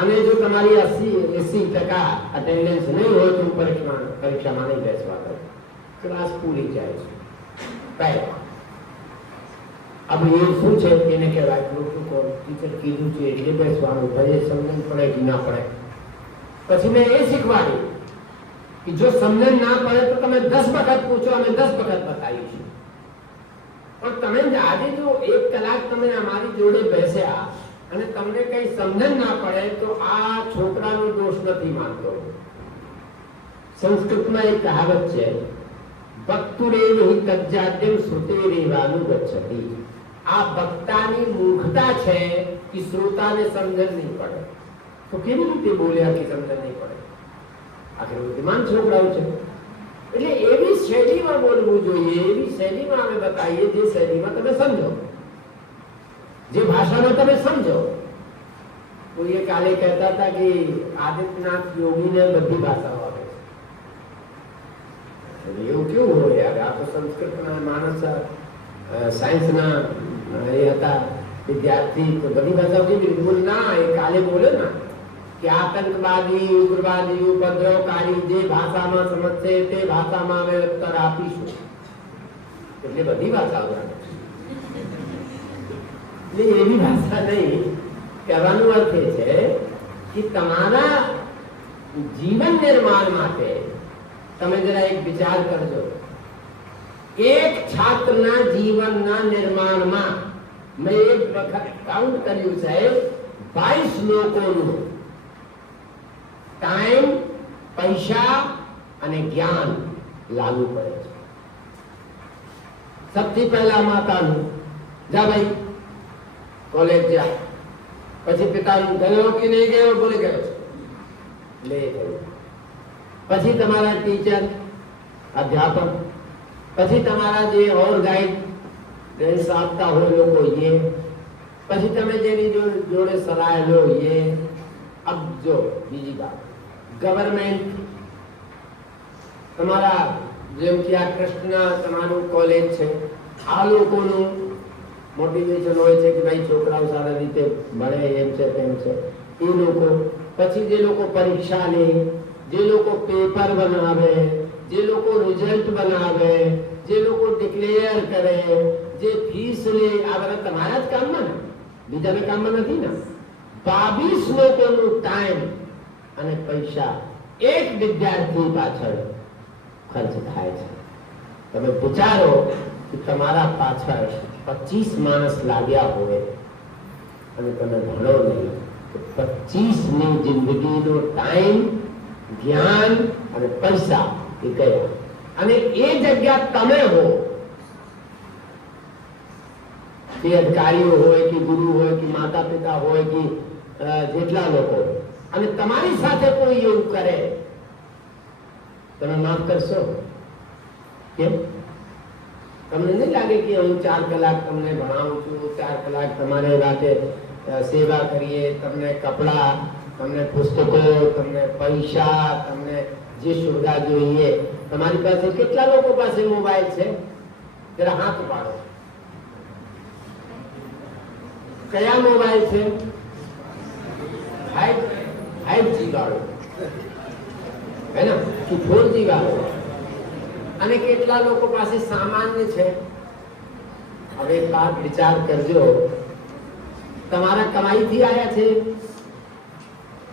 અને જો તમારી 80% અટેન્ડન્સ નહીં હોય તો પરીક્ષામાં નહીં બેસવા દો. ક્લાસ પૂરી જાય છે પહેલા. अब ये શું છે એને કહેવાય પ્રોટોકોલ. ટીચર કીધું છે એટલે બેસવાનું, ભલે સમજણ પડે કે ના પડે. પછી મેં એ શીખવાડ્યું કે જો સમજણ ના પડે તો તમે 10 વખત પૂછો, અમે 10 વખત બતાવીશું. પણ તમે આજે જો 1 કલાક તમે અમારી જોડે બેસ્યા અને તમને કઈ સમજણ ના પડે તો આ છોકરાનો દોષ નથી માનતો. સંસ્કૃતમાં એક કહાવત છે, વક્તુરેવ હિ તજ્જાદ્યમ શ્રુતેરેવાનુ ગચ્છતિ. આ વક્તાની મૂર્ખતા છે કે શ્રોતાને સમજણ નહીં પડે. તો કેવી રીતે બોલ્યા કે સમજણ નહીં પડે? આખરે બુદ્ધિમાન છોકરાઓ છે. એટલે એવી શૈલીમાં બોલવું જોઈએ, એવી શૈલીમાં અમે બતાવીએ જે શૈલીમાં તમે સમજો, જે ભાષામાં તમે સમજો. કોઈએ કાલે કહેતા હતા કે આદિત્યનાથ યોગીને બધી ભાષાઓ આવે છે. એવું કેવું હોય યાર? આ તો સંસ્કૃતના માણસ સાયન્સના એ હતા વિદ્યાર્થી, તો બધી ભાષાઓ કેવી રીતે બોલે? ના, એ કાલે બોલે ને કે આતંકવાદી, ઉગ્રવાદી, ઉપદ્રવકારી જે ભાષામાં સમજશે તે ભાષામાં અમે ઉત્તર આપીશું. એટલે બધી ભાષાઓ જાણે છે. એવી ભાષા નહીં. કહેવાનો અર્થ એ છે કે તમારા જીવન નિર્માણ માટે તમે જરા એક વિચાર કરજો. એક છાત્રના જીવનના નિર્માણમાં મેં એક વખત કાઉન્ટ કર્યું સાહેબ, 22 લોકોનું ટાઈમ, પૈસા અને જ્ઞાન લાગુ પડે છે. સૌથી પહેલા માતાનું, જા ભાઈ કોલેજ જા. પછી પિતાનું, ગયો કે નહીં ગયો? બોલે ગયો છે, લે ગયો. પછી તમારા ટીચર, અધ્યાપક, પછી તમારા જે ઓર ગાઈડ રેસ આપતા હોય લોકો એ, પછી તમે જેની જોડે સલાહ લો એ. अब जो બીજી વાત, ગવર્મેન્ટ તમારા જેમ કે આ કૃષ્ણ તમારું કોલેજ છે, આ લોકોનું મોટિવેશન હોય છે કે ભાઈ છોકરાઓ સારા રીતે ભણે, એમ છે તેમ છે. એ લોકો પછી જે લોકો પરીક્ષા લે, જે લોકો પેપર બનાવે, જે લોકો રિઝલ્ટ બનાવે, જે લોકો ડિક્લેર કરે, જે ફીસ લે, આ બધા તમારા જ કામમાં ને, બીજાના કામમાં નથી ને. 22 લોકોનું ટાઈમ અને પૈસા એક વિદ્યાર્થી પાછળ ખર્ચ થાય છે. તમે વિચારો કે તમારા પાછળ 25 માણસ લાગ્યા હોય અને તમે ભણો નહીં, તો 25 ની જિંદગીનો ટાઈમ, જ્ઞાન અને પૈસા એ ગયા. અને એ જગ્યા તમે હો, તે અધિકારીઓ હોય કે ગુરુ હોય કે માતા પિતા હોય કે જેટલા લોકો, અને તમારી સાથે કોઈ એવું કરે, તમે માફ કરશો? કેમ? તમને નહીં લાગે કે હું 4 કલાક તમને ભણાવું છું, 4 કલાક તમારે રાતે સેવા કરીએ, તમને કપડા, તમને પુસ્તકો, તમને પૈસા, તમને જે સુવિધા જોઈએ. તમારી પાસે કેટલા લોકો પાસે મોબાઈલ છે? જરા હાથ પાડો. કયા મોબાઈલ છે? 5G વાળો હે ને, 4G વાળો? અને કેટલા લોકો પાસે સામાન્ય છે? હવે એક વાત વિચાર કરજો, તમારા કમાઈથી આયા છે?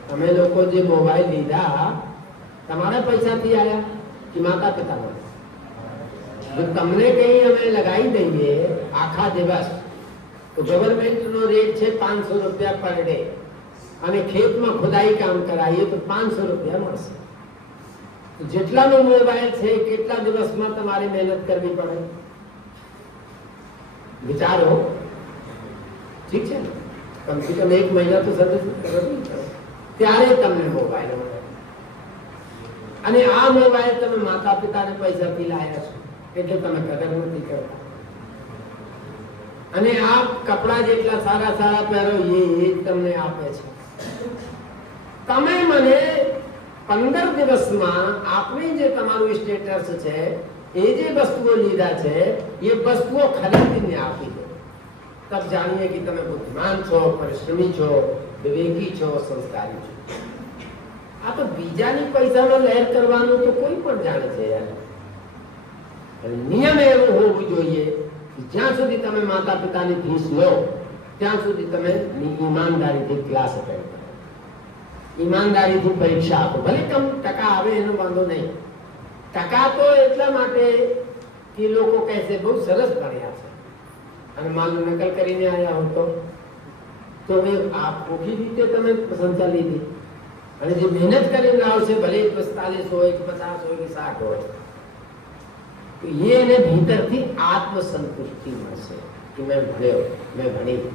તમે લોકો જે મોબાઈલ લીધા તમારા પૈસાથી આયા કે માતા પિતાના? જો તમને કઈ અમે લગાવી દઈએ આખા દિવસ, તો ગવર્મેન્ટનો રેટ છે 500 રૂપિયા પર ડે, અને ખેતમાં ખુદાઈ કામ કરાવીએ તો 500 રૂપિયા મળશે. જેટલાનો મોબાઈલ છે કેટલા દિવસમાં તમારે મહેનત કરવી પડે? વિચારો. ઠીક છે ને? કમસે કમ 1 મહિના તો સર્વિસ કરવી પડે, ત્યારે તમને મોબાઈલ મળે. અને આ મોબાઈલ તમે માતા પિતાને પૈસાથી લાયા છો એટલે તમે કદર નથી કરતા. અને આ કપડા જેટલા સારા સારા પહેરો એ તમને આપે છે. તમે મને 15 દિવસમાં આપણી જે તમારું સ્ટેટસ છે, એ જે વસ્તુઓ લીધા છે એ વસ્તુઓ ખરીદીને આપી દો. તબ જાણીએ કે તમે બુદ્ધિમાન છો, પરિશ્રમી છો, વિવેકી છો, સંસ્કારી છો. આ તો બીજાની પૈસાનો લહેર કરવાનું તો કોઈ પણ જાણે છે યાર. નિયમ એવો હોવો જોઈએ જ્યાં સુધી તમે માતા પિતાની ફીસ લો ત્યાં સુધી તમે ઈમાનદારીથી ક્લાસ અટેન્ડ કરો, ઈમાનદારીથી પરીક્ષા આપો. ભલે કમ ટકા આવે એનો વાંધો નહીં. ટકા તો એટલા માટે કે લોકો કહેશે બહુ સરસ ભણ્યા છે, અને માનું નકલ કરીને આવ્યા હો તો એ આ ખોટી રીતે તમે પ્રશંસા લીધી. અને જે મહેનત કરીને આવશે, ભલે 45 હોય કે 50 હોય કે 60 હોય, તો એને ભીતરથી આત્મસંતુષ્ટિ મળશે કે મેં ભણ્યો, મેં ભણી.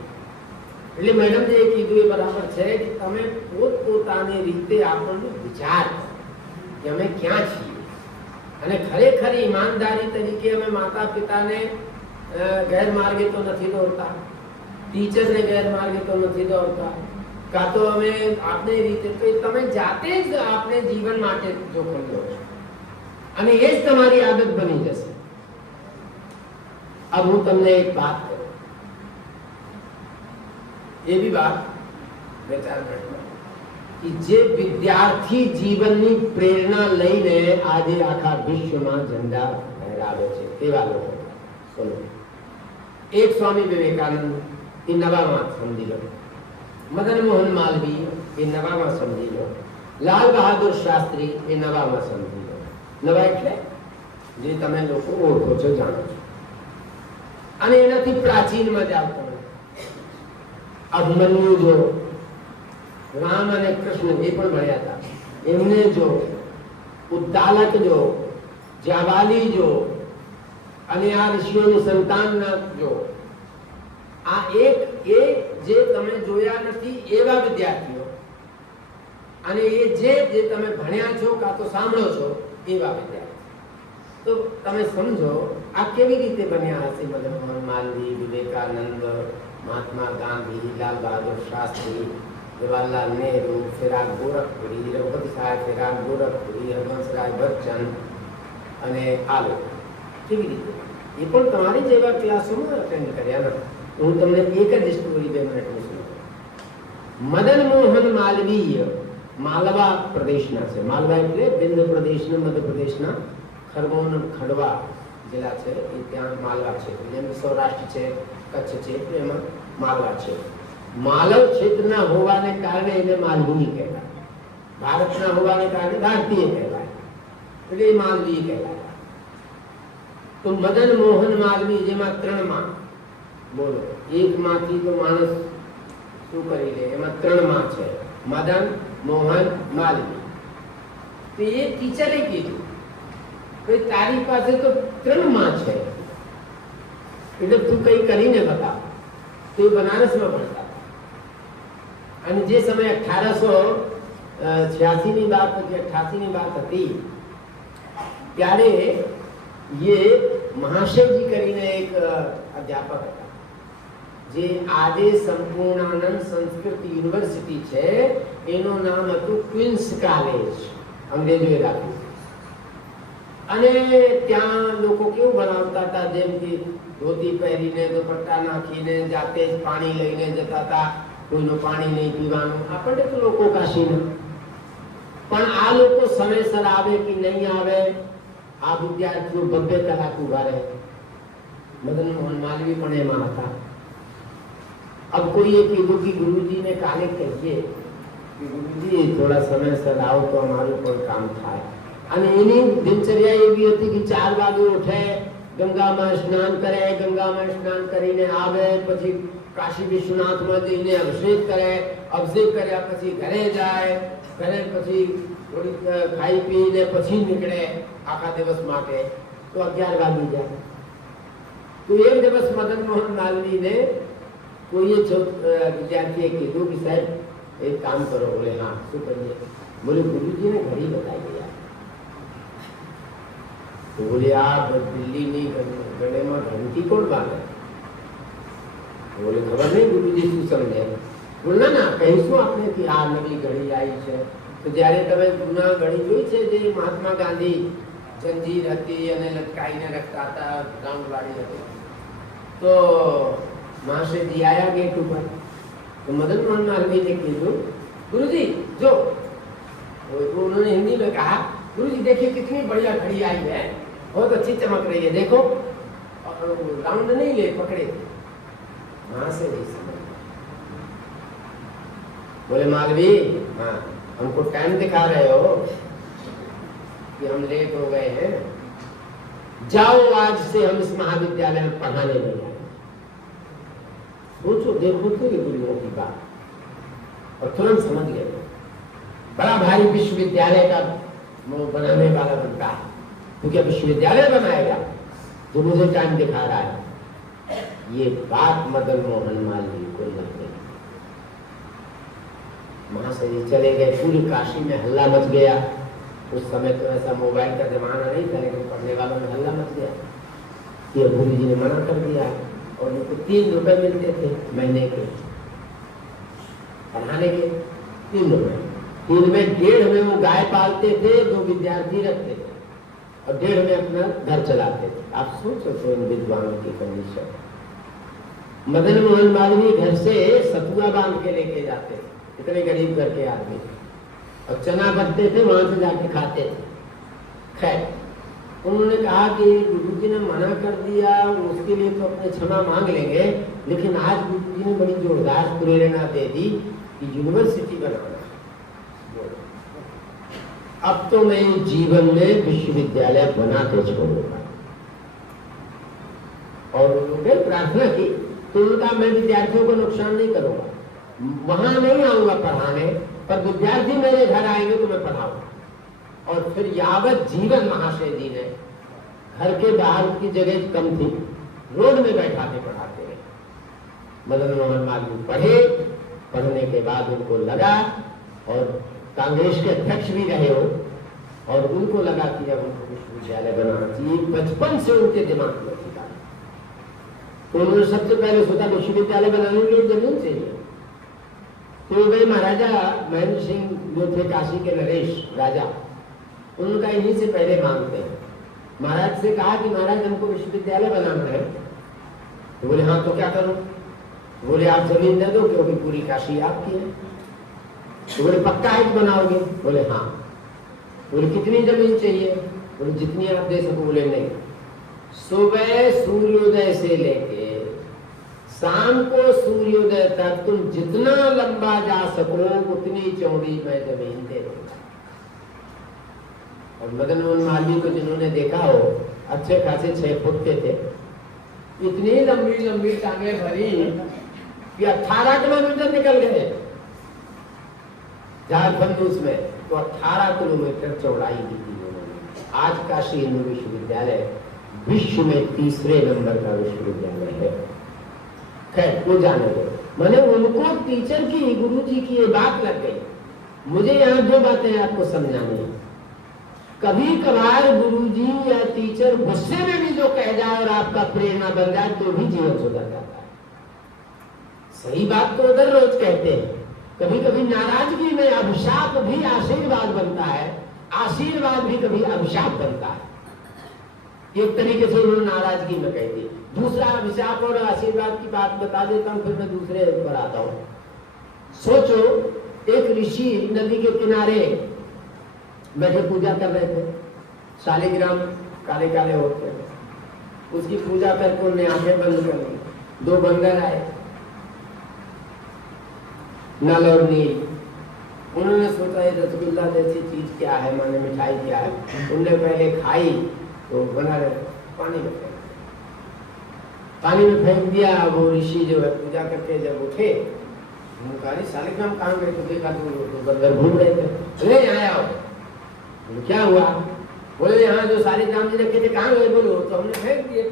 એટલે મેડમ જે કીધું એ બરાબર છે કે તમે પોતપોતાની રીતે આપણને વિચાર કે અમે ક્યાં છીએ, અને ખરેખર ઈમાનદારી તરીકે અમે માતા પિતાને ગેરમાર્ગે તો નથી દોરતા, ટીચરને ગેરમાર્ગે તો નથી દોરતા, કાં તો અમે આપણે રીતે, તો તમે જાતે જ આપણે જીવન માટે જોખમ લો છો, અને એ જ તમારી આદત બની જશે. अब હું તમને એક વાત કરું, એ બી વાત 2-4 મિનિટમાં, કે જે વિદ્યાર્થી જીવનની પ્રેરણા લઈને આજે આખા વિશ્વમાં ઝંડા લહેરાવે છે તેવા લોકો સુનો. એક સ્વામી વિવેકાનંદ એ નવામાં સમજી લો, મદન મોહન માલવીય એ નવામાં સમજી લો, લાલ બહાદુર શાસ્ત્રી એ નવામાં સમજી લો. નવા એટલે જે તમે લોકો ઓળખો છો, જાણો છો. અને એનાથી પ્રાચીનમાં જાવ તમે, અભિમન્યુ જો, રામ અને કૃષ્ણ એ પણ ભણ્યા હતા, એમને જો, ઉદ્દાલક જો, જાબાલી જો, અને આ ઋષિઓની સંતાનના જો, આ એક જે તમે જોયા નથી એવા વિદ્યાર્થીઓ, અને એ જે તમે ભણ્યા છો કાં તો સાંભળો છો એવા વિદ્યાર્થીઓ. તો તમે સમજો આ કેવી રીતે બન્યા હશે. મદન મોહન માલવી, વિવેકાનંદ, મહાત્મા ગાંધી, લાલ બહાદુર શાસ્ત્રી, જવાહરલાલ નહેરુ, ફિરાક ગોરખપુરી, રઘુપતિ સાહેબ ફિરાક ગોરખપુરી, હરવંશરાય બચ્ચન, અને આ લોકો કેવી રીતે એ પણ તમારી જેવા ક્લાસોમાં અટેન્ડ કર્યા નથી. હું તમને એક જ સ્ટોરી 2 મિનિટમાં સુનાવું. મદન મોહન માલવીય માલવા પ્રદેશના છે. માલવા એટલે બિંદ પ્રદેશના, મધ્યપ્રદેશના ખરગોન ખંડવા જિલ્લા છે, એ ત્યાં માલવા ક્ષેત્ર, જેમ સૌરાષ્ટ્ર છે, કચ્છ છે, એમાં માલવા છે. માલવ ક્ષેત્રના હોવાને કારણે એને માલવી કહેવાય, ભારતના હોવાને કારણે ભારતીય કહેવાય, એટલે એ માલવી કહેવાય. તો મદન મોહન માલવી, જેમાં 3 માં બોલો, એક માંથી તો માણસ શું કરી લે, એમાં 3 માં છે, મદન મોહન માલવી. તો એ ટીચરે કીધું કે તારી પાસે તો 3 માં છે, એટલે તું કઈ કરીને બતા. તો એ બનારસમાં ભણતા, અને જે સમયે 1886 ની વાત હતી, 88 ની વાત હતી, ત્યારે ये મહાશયજી કરીને એક અધ્યાપક હતા, જે આજે સંપૂર્ણાનંદ સંસ્કૃત યુનિવર્સિટી છે, એનું નામ હતું ક્વીન્સ કોલેજ, અંગ્રેજોએ રાખ્યું. અને ત્યાં લોકો કેવું બનાવતા હતા, જેમ કે ધોતી પહેરીને, દુપટ્ટા નાખીને, જાતે જ પાણી લઈને જતા હતા, કોઈનું પાણી નહીં પીવાનું. આપણને તો લોકો કાશીના, પણ આ લોકો સમયસર આવે કે નહીં આવે, આ વિદ્યાર્થીઓ 2 કલાક ઉભા રહે. મદન મોહન માલવી પણ એમાં હતા. अब कोई કીધું કે ગુરુજીને કાલે કહીએ કે ગુરુજી થોડા સમયસર આવો તો અમારું પણ કામ થાય. અને એની દિનચર્યા એવી હતી કે 4 વાગે ઉઠે, ગંગામાં સ્નાન કરે, ગંગામાં સ્નાન કરીને આવે, પછી કાશી વિશ્વનાથમાં જઈને અભિષેક કરે, અભિષેક કર્યા પછી ઘરે જાય, ઘરે પછી થોડી ખાઈ પીને પછી નીકળે આખા દિવસ માટે. તો 11 વાગી જાય. તો એક દિવસ મદન મોહન માલવીને કોઈએ વિદ્યાર્થીએ કીધું કે સાહેબ એક કામ કરો. બોલે હા, શું કરીએ? બોલે ગુરુજીને ઘડી બતાવી ગયા. તો બોલે આ દિલ્હીની ગળેમાં ઘંટી કોણ બાંધે? બોલે ખબર નહીં ગુરુજી શું સમજે. બોલે ના ના કહીશું આપણે કે આ નવી ઘડી આવી છે. તો જ્યારે તમે જૂના ઘડી જોઈ છે, જે મહાત્મા ગાંધી જંજીર હતી અને લટકાઈને રખતા હતા, રાઉન્ડ વાળી હતી, તો महाशय आया गेट ऊपर. तो मदन मोहन मालवीय ने कहा गुरुजी जो, तो उन्होंने हिंदी में कहा गुरुजी देखिए कितनी बढ़िया घड़ी आई है, बहुत अच्छी चमक रही है, देखो. राउंड नहीं ले पकड़े थे, वहां से नहीं समझ। बोले मालवी, हाँ हमको टाइम दिखा रहे हो कि हम लेट हो गए हैं, जाओ आज से हम इस महाविद्यालय में पढ़ाने नहीं आए। सोचो, देखो तो ये गुरुओं की बात, और तुरंत समझ गए। बड़ा भारी विश्वविद्यालय का वो बनाने वाला बनता है, क्योंकि अब विश्वविद्यालय बनाएगा जो मुझे टाइम दिखा रहा है। ये बात मदन मोहन मालवीय को लग गई। वहां से ये चले गए, पूरी काशी में हल्ला मच गया। उस समय तो ऐसा मोबाइल का जमाना नहीं था, लेकिन पढ़ने वालों में हल्ला मच गया कि गुरु जी ने मना कर दिया। और उनको 3 रुपए मिलते थे महीने के पढ़ाने के, 3 रुपए। 3 में 1.5 में वो गाय पालते थे, 2 विद्यार्थी रखते थे, और 1.5 में अपना घर चलाते थे। आप सोचो तो इन विद्वानों की कंडीशन। मदन मोहन मालवीय घर से सतुआ बांध के लेके जाते थे, इतने गरीब घर के आदमी, और चना बनते थे, वहां से जाके खाते थे। खैर, उन्होंने कहा कि गुरु जी ने मना कर दिया, उसके लिए तो अपने क्षमा मांग लेंगे, लेकिन आज गुरु जी ने बड़ी जोरदार प्रेरणा दे दी कि यूनिवर्सिटी बनाना। अब तो मैं जीवन में विश्वविद्यालय बना के छोड़ूंगा। और उन्होंने प्रार्थना की, तो उनका मैं विद्यार्थियों को नुकसान नहीं करूंगा, वहां नहीं आऊंगा पढ़ाने, पर विद्यार्थी मेरे घर आएंगे तो मैं पढ़ाऊंगा। और फिर यावत जीवन महाशय जी ने, घर के बाहर की जगह कम थी, रोड में बैठा के पढ़ाते रहे। मदन मोहन मालवीय पढ़े, पढ़ने के बाद उनको लगा, और कांग्रेस के अध्यक्ष भी रहे हो, और उनको लगा कि अब उनको विश्वविद्यालय बनाना चाहिए। बचपन से उनके दिमाग में थी। तो उन्होंने सबसे पहले सोचा विश्वविद्यालय बनाने के लिए जमीन चाहिए। तो वे महाराजा महेंद्र सिंह जो थे काशी के नरेश राजा, उनका इन्हीं से पहले मांगते हैं। महाराज से कहा कि महाराज हमको विश्वविद्यालय बनाना है। तो बोले हाँ, तो क्या करो? बोले आप जमीन दे दो, क्योंकि पूरी काशी आपकी है। तो बोले पक्का है कि बनाओगे? बोले हाँ। बोले कितनी जमीन चाहिए? बोले जितनी आप दे सको। बोले नहीं, सुबह सूर्योदय से लेके शाम को सूर्योदय तक तुम जितना लंबा जा सको उतनी चौड़ी मैं जमीन दे दूंगा। और मदन मोहन मालवीय को जिन्होंने देखा हो, अच्छे खासे 6 फुट के थे, इतनी लंबी लंबी टांगे भरी कि 18 किलोमीटर निकल गए झारखंड उसमें, तो 18 किलोमीटर चौड़ाई दी थी उन्होंने। आज काशी हिंदू विश्वविद्यालय विश्व में 3रे नंबर का विश्वविद्यालय है। खैर, वो जाने दो। मैंने उनको टीचर की, गुरु जी की ये बात लग गई। मुझे यहाँ 2 बातें आपको समझानी है। कभी कभार गुरु जी या टीचर गुस्से में भी जो कह जाए और आपका प्रेरणा बन जाए, तो भी जीवन सुधर जाता है। सही बात तो उधर रोज कहते हैं, कभी कभी नाराजगी में अभिशाप भी आशीर्वाद बनता है, आशीर्वाद भी कभी अभिशाप बनता है। एक तरीके से उन्होंने नाराजगी में कह दी। दूसरा अभिशाप और आशीर्वाद की बात बता देता हूं, फिर मैं दूसरे पर आता हूं। सोचो, एक ऋषि नदी के किनारे बैठे पूजा कर रहे थे, शालिग्राम काले काले होते थे, उसकी पूजा करके उन्हें आंखें बंद कर दी। 2 बंदर आए, नल और नील। उन्होंने सोचा ये रसगुल्ला जैसी चीज क्या है, माने मिठाई क्या है। उन्होंने पहले खाई तो बना रहे, पानी में फेंक दिया। वो ऋषि जो है पूजा करके जब उठे, उन्होंने कहा शालिग्राम कहाँ गए? तो देखा तो बंदर घूम रहे थे। बोले यहाँ आओ। बोले क्या हुआ? बोले यहाँ जो शालिग्राम जी रखे थे कहाँ गए? बोलो तो हमने फेंक दिए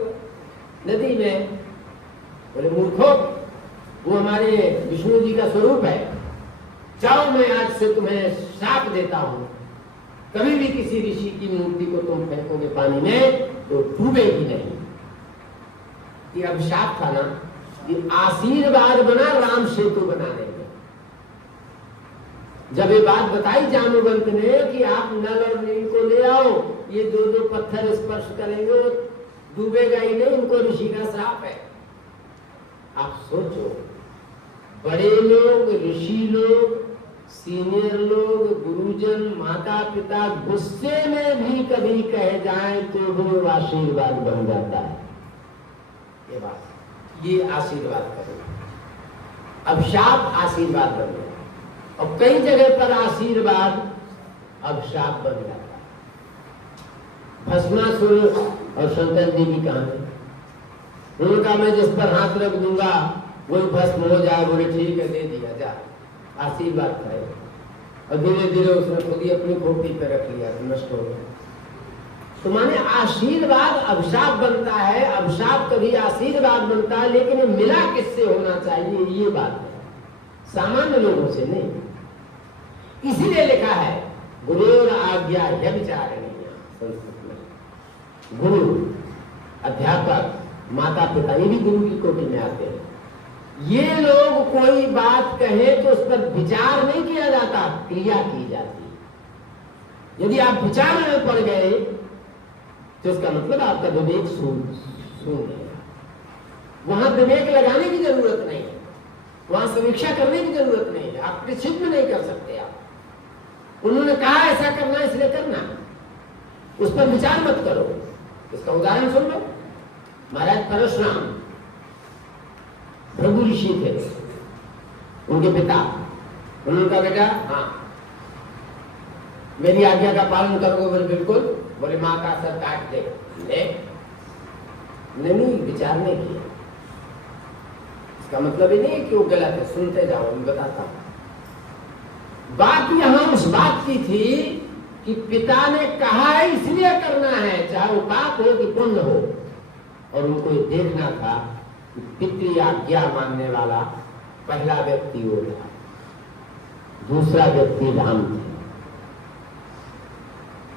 नदी में। बोले मूर्खों, वो हमारे विष्णु जी का स्वरूप है। जाओ, मैं आज से तुम्हें श्राप देता हूं, कभी भी किसी ऋषि की मूर्ति को तुम फेंकोगे पानी में तो डूबेगी नहीं। ये अभिशाप था ना, ये आशीर्वाद बना राम सेतु बनाने में। जब ये बात बताई जामवंत ने कि आप नल और नील को ले आओ, ये 2 पत्थर स्पर्श करेंगे, डूबेगा ही नहीं, इनको ऋषि का श्राप है। आप सोचो, बड़े लोग, ऋषि लोग, सीनियर लोग, गुरुजन, माता पिता गुस्से में भी कभी कह जाएं तो वो आशीर्वाद बन जाता है। ये बात, ये आशीर्वाद करो। अब शाप आशीर्वाद बन गया, और कई जगह पर आशीर्वाद अब शाप बन जाता है। भस्मासुर और शंकर जी की कहानी, उन्होंने कहा मैं जिस पर हाथ रख दूंगा वही भस्म हो जाए। बोले ठीक है, दे दिया, जा। आशीर्वाद था, और धीरे धीरे उसने खुद ही अपनी खोपड़ी पे रख लिया, नष्ट हो गया। तो माने आशीर्वाद अभिशाप बनता है, अभिशाप कभी आशीर्वाद बनता है, लेकिन ये मिला किससे होना चाहिए, ये बात है, सामान्य लोगों से नहीं। इसीलिए लिखा है गुरुर आज्ञा व्यभिचारिणी, संस्कृत में गुरु, अध्यापक, माता पिता, ये भी गुरु की कोटि में आते हैं। ये लोग कोई बात कहे तो उस पर विचार नहीं किया जाता, क्रिया की जाती है। यदि आप विचार में पड़ गए तो इसका मतलब आपका विवेक शून्य है। वहां विवेक लगाने की जरूरत नहीं है, वहां समीक्षा करने की जरूरत नहीं है, आप प्रचित नहीं कर सकते। आप उन्होंने कहा ऐसा करना इसलिए करना, उस पर विचार मत करो। इसका उदाहरण सुन लो। महाराज परशुराम भृगु ऋषि थे, उनके पिता। उन्होंने कहा बेटा हाँ मेरी आज्ञा का पालन करोगे? बोले बिल्कुल। बोले माँ का सर काट दे। नहीं, विचार नहीं किया। इसका मतलब ये नहीं कि वो गलत है, सुनते जाओ, मैं बताता हूं। बात यहां उस बात की थी कि पिता ने कहा है इसलिए करना है, चाहे वो पाप हो कि पुण्य हो। और उनको ये देखना था कि पितृ आज्ञा मानने वाला पहला व्यक्ति वो था, दूसरा व्यक्ति राम थे।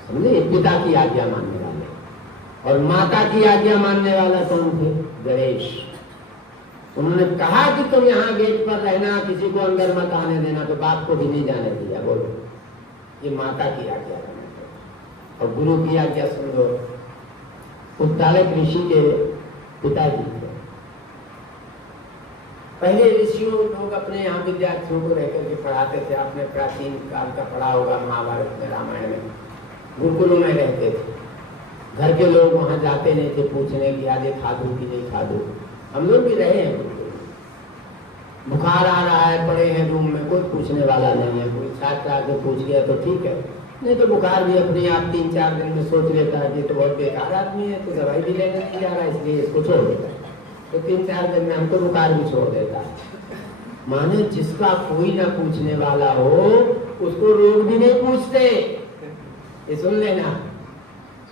समझे? पिता की आज्ञा मानने वाले, और माता की आज्ञा मानने वाला कौन थे? गणेश। उन्होंने कहा कि तुम यहाँ गेट पर रहना, किसी को अंदर मत आने देना, तो बाप को भी नहीं जाने दिया। बोलो, ये माता की आज्ञा है। और गुरु की आज्ञा सुन लो। उद्दालक ऋषि के पिताजी थे। पहले ऋषियों लोग अपने यहाँ विद्यार्थियों को रहकर के पढ़ाते थे। आपने प्राचीन काल का पढ़ा होगा, महाभारत में, रामायण में, गुरुकुलों में रहते थे। घर के लोग वहां जाते नहीं थे पूछने की आज खा दूं कि नहीं खा दूं। हम लोग भी रहे हैं। बुखार आ रहा है, पड़े हैं रूम में, कोई पूछने वाला नहीं है। कोई छात्र आके पूछ गया तो ठीक है, नहीं तो बुखार भी अपने आप 3-4 दिन में सोच लेता है कि तो बहुत बेकार आदमी है, तो दवाई भी लेने नहीं जा रहा, इसलिए इसको छोड़ देता है। तो 3-4 दिन में हमको बुखार भी छोड़ देता है। माने जिसका कोई ना पूछने वाला हो उसको रोग भी नहीं पूछते। ये सुन लेना,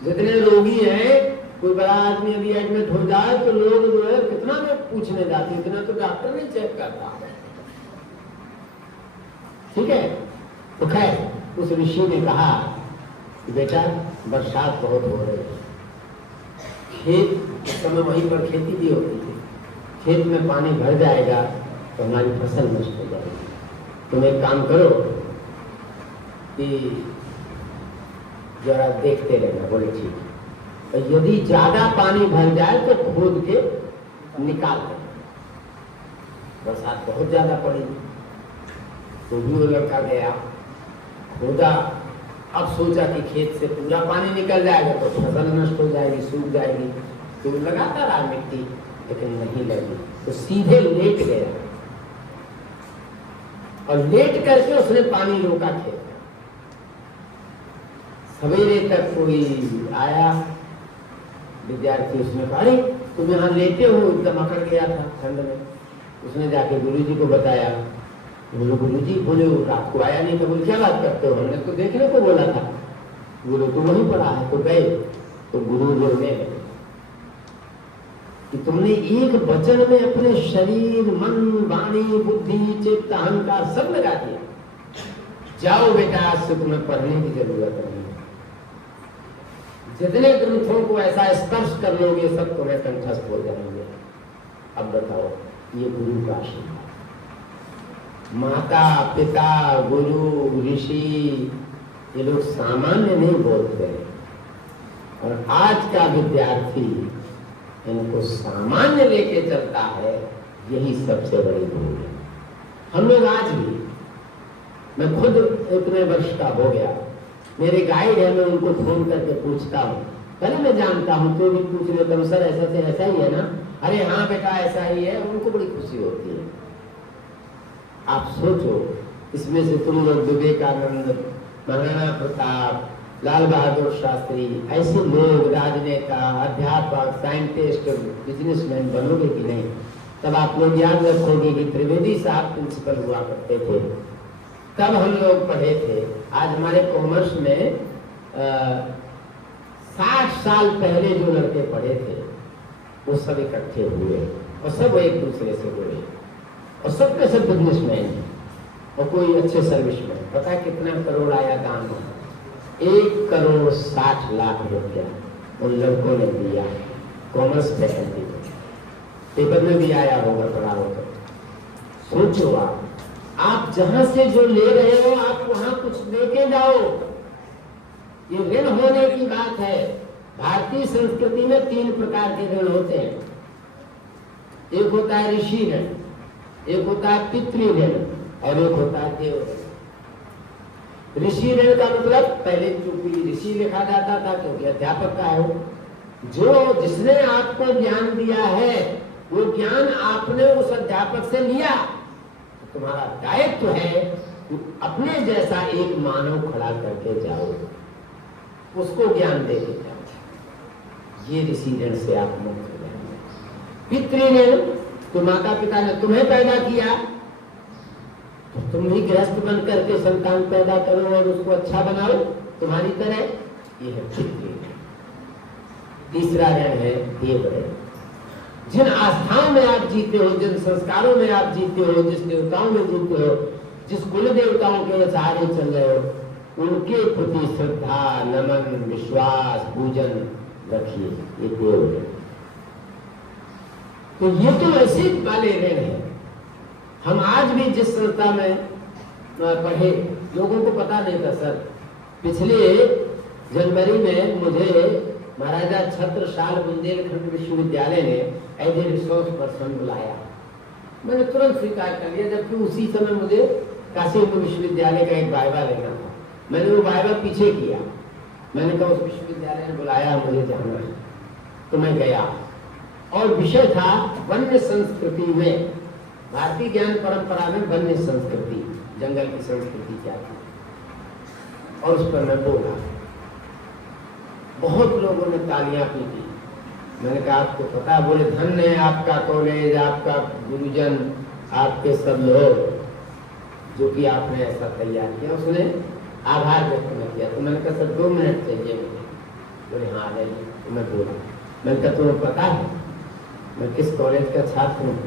जितने रोगी हैं, कोई बड़ा आदमी यदि एडमिट हो जाए तो लोग जो है कितना लोग पूछने जाते हैं, इतना तो डॉक्टर नहीं चेक करता। ठीक है? तो खैर उस ऋषि ने कहा कि बेटा बरसात बहुत हो रही है, खेत उस समय वहीं पर खेती भी होती थी, खेत में पानी भर जाएगा तो हमारी फसल नष्ट हो जाएगी। तुम एक काम करो कि जरा देखते रहना। बोले ठीक है। तो यदि ज्यादा पानी भर जाए तो खोद के निकाल देना। बरसात बहुत ज्यादा पड़ी तो भी वो लड़का गया, खोदा। अब सोचा कि खेत से पूरा पानी निकल जाएगा तो फसल नष्ट हो जाएगी, सूख जाएगी। तो लगाता रहा मिट्टी, लेकिन नहीं लगी, तो सीधे लेट गया और लेट करके उसने पानी रोका खेत। सवेरे तक कोई आया विद्यार्थी, उसने कहा अरे तुम यहाँ लेटे हो, एकदम अकड़ गया था ठंड में। उसने जाके गुरुजी को बताया। बोलो गुरुजी, बोले रात को आया नहीं था। बोले क्या बात करते हो, हमने तो देखने को बोला था। बोलो तो वहीं पड़ा है। तो गए तो गुरु बोलने लगे कि तुमने एक वचन में अपने शरीर, मन, वाणी, बुद्धि, चित्त, अहंकार सब लगा दिया। जाओ बेटा, आज से तुम्हें पढ़ने की जरूरत नहीं। जितने ग्रंथों को ऐसा स्पर्श कर लोगे सब तुम्हें कंठस्थ हो जाएंगे। अब बताओ, ये गुरु का आशीर्वाद। माता पिता, गुरु, ऋषि, ये लोग सामान्य नहीं बोलते, और आज का विद्यार्थी इनको सामान्य लेके चलता है। यही सबसे बड़ी भूल है। हम लोग आज भी, मैं खुद इतने वर्ष का हो गया, मेरे गाइड है, मैं उनको फोन करके पूछता हूँ। पहले मैं जानता हूँ तो भी पूछ लेता हूँ, सर ऐसा से ऐसा ही है ना, अरे हाँ बेटा ऐसा ही है, उनको बड़ी खुशी होती है। आप सोचो, इसमें से तुम लोग विवेकानंद, महाराणा प्रताप, लाल बहादुर शास्त्री, ऐसे लोग, राजनेता, अध्यापक, साइंटिस्ट, बिजनेसमैन बनोगे कि नहीं? तब आप लोग याद रखोगे कि त्रिवेदी साहब प्रिंसिपल हुआ करते थे, तब हम लोग पढ़े थे। आज हमारे कॉमर्स में 60 साल पहले जो लड़के पढ़े थे वो सब इकट्ठे हुए और सब एक दूसरे से जुड़े और सब के सब बिजनेसमैन हैं और कोई अच्छे सर्विसमैन। पता है कितना करोड़ आया दान में? 1,60,00,000 रुपया उन लड़कों ने दिया कॉमर्स फैकल्टी में। पेपर में भी आया होगा, पढ़ा होगा। सोचो आप जहां से जो ले रहे हो आप वहां कुछ लेके जाओ। ये ऋण होने की बात है। भारतीय संस्कृति में 3 प्रकार के ऋण होते हैं। एक होता है ऋषि ऋण, एक होता है पितृ ऋण और एक होता है देव ऋण। ऋषि ऋण का मतलब पहले चूंकि ऋषि लिखा जाता था क्योंकि अध्यापक का है, जो जिसने आपको ज्ञान दिया है वो ज्ञान आपने उस अध्यापक से लिया, तो तुम्हारा दायित्व है अपने जैसा एक मानव खड़ा करके जाओ, उसको ज्ञान दे के जाओ। ये ऋषि ऋण से आप मुक्त हो जाएंगे। पितृ ऋण, तो माता पिता ने तुम्हें पैदा किया तो तुम भी गृहस्थ बन करके संतान पैदा करो और उसको अच्छा बनाओ तुम्हारी तरह। ये है पितृ ऋण। तीसरा ऋण है देव ऋण। जिन आस्थाओं में आप जीते हो, जिन संस्कारों में आप जीते हो, जिस देवताओं में जीते हो, जिस कुल देवताओं के सहारे चल रहे हो, उनके प्रति श्रद्धा, नमन, विश्वास, पूजन रखिए। ये देव ऋण। तो ये तो ऐसे वाले ऋण है। हम आज भी जिस संस्था में पढ़े, लोगों को पता नहीं था सर, पिछले जनवरी में मुझे महाराजा छत्रसाल बुंदेलखंड विश्वविद्यालय ने एज ए रिसोर्स पर्सन बुलाया। मैंने तुरंत स्वीकार कर लिया, जबकि उसी समय मुझे काशी विश्वविद्यालय का एक वाइवा लेना था। मैंने वो वाइवा पीछे किया। मैंने कहा उस विश्वविद्यालय ने बुलाया, मुझे जाना है, तो मैं गया। और विषय था वन्य संस्कृति में, भारतीय ज्ञान परंपरा में वन्य संस्कृति, जंगल की संस्कृति क्या थी, और उस पर मैं बोला। बहुत लोगों ने तालियां पीटी। मैंने कहा आपको पता है? बोले धन्य है आपका कॉलेज, आपका गुरुजन, आपके सब लोग, जो कि आपने ऐसा तैयार किया। उसने आभार व्यक्त किया। तो मैंने कहा सर 2 मिनट चाहिए मुझे। बोले हाँ नहीं। तो मैं बोला, मैंने कहा तुम्हें पता है मैं किस कॉलेज का छात्र हूँ?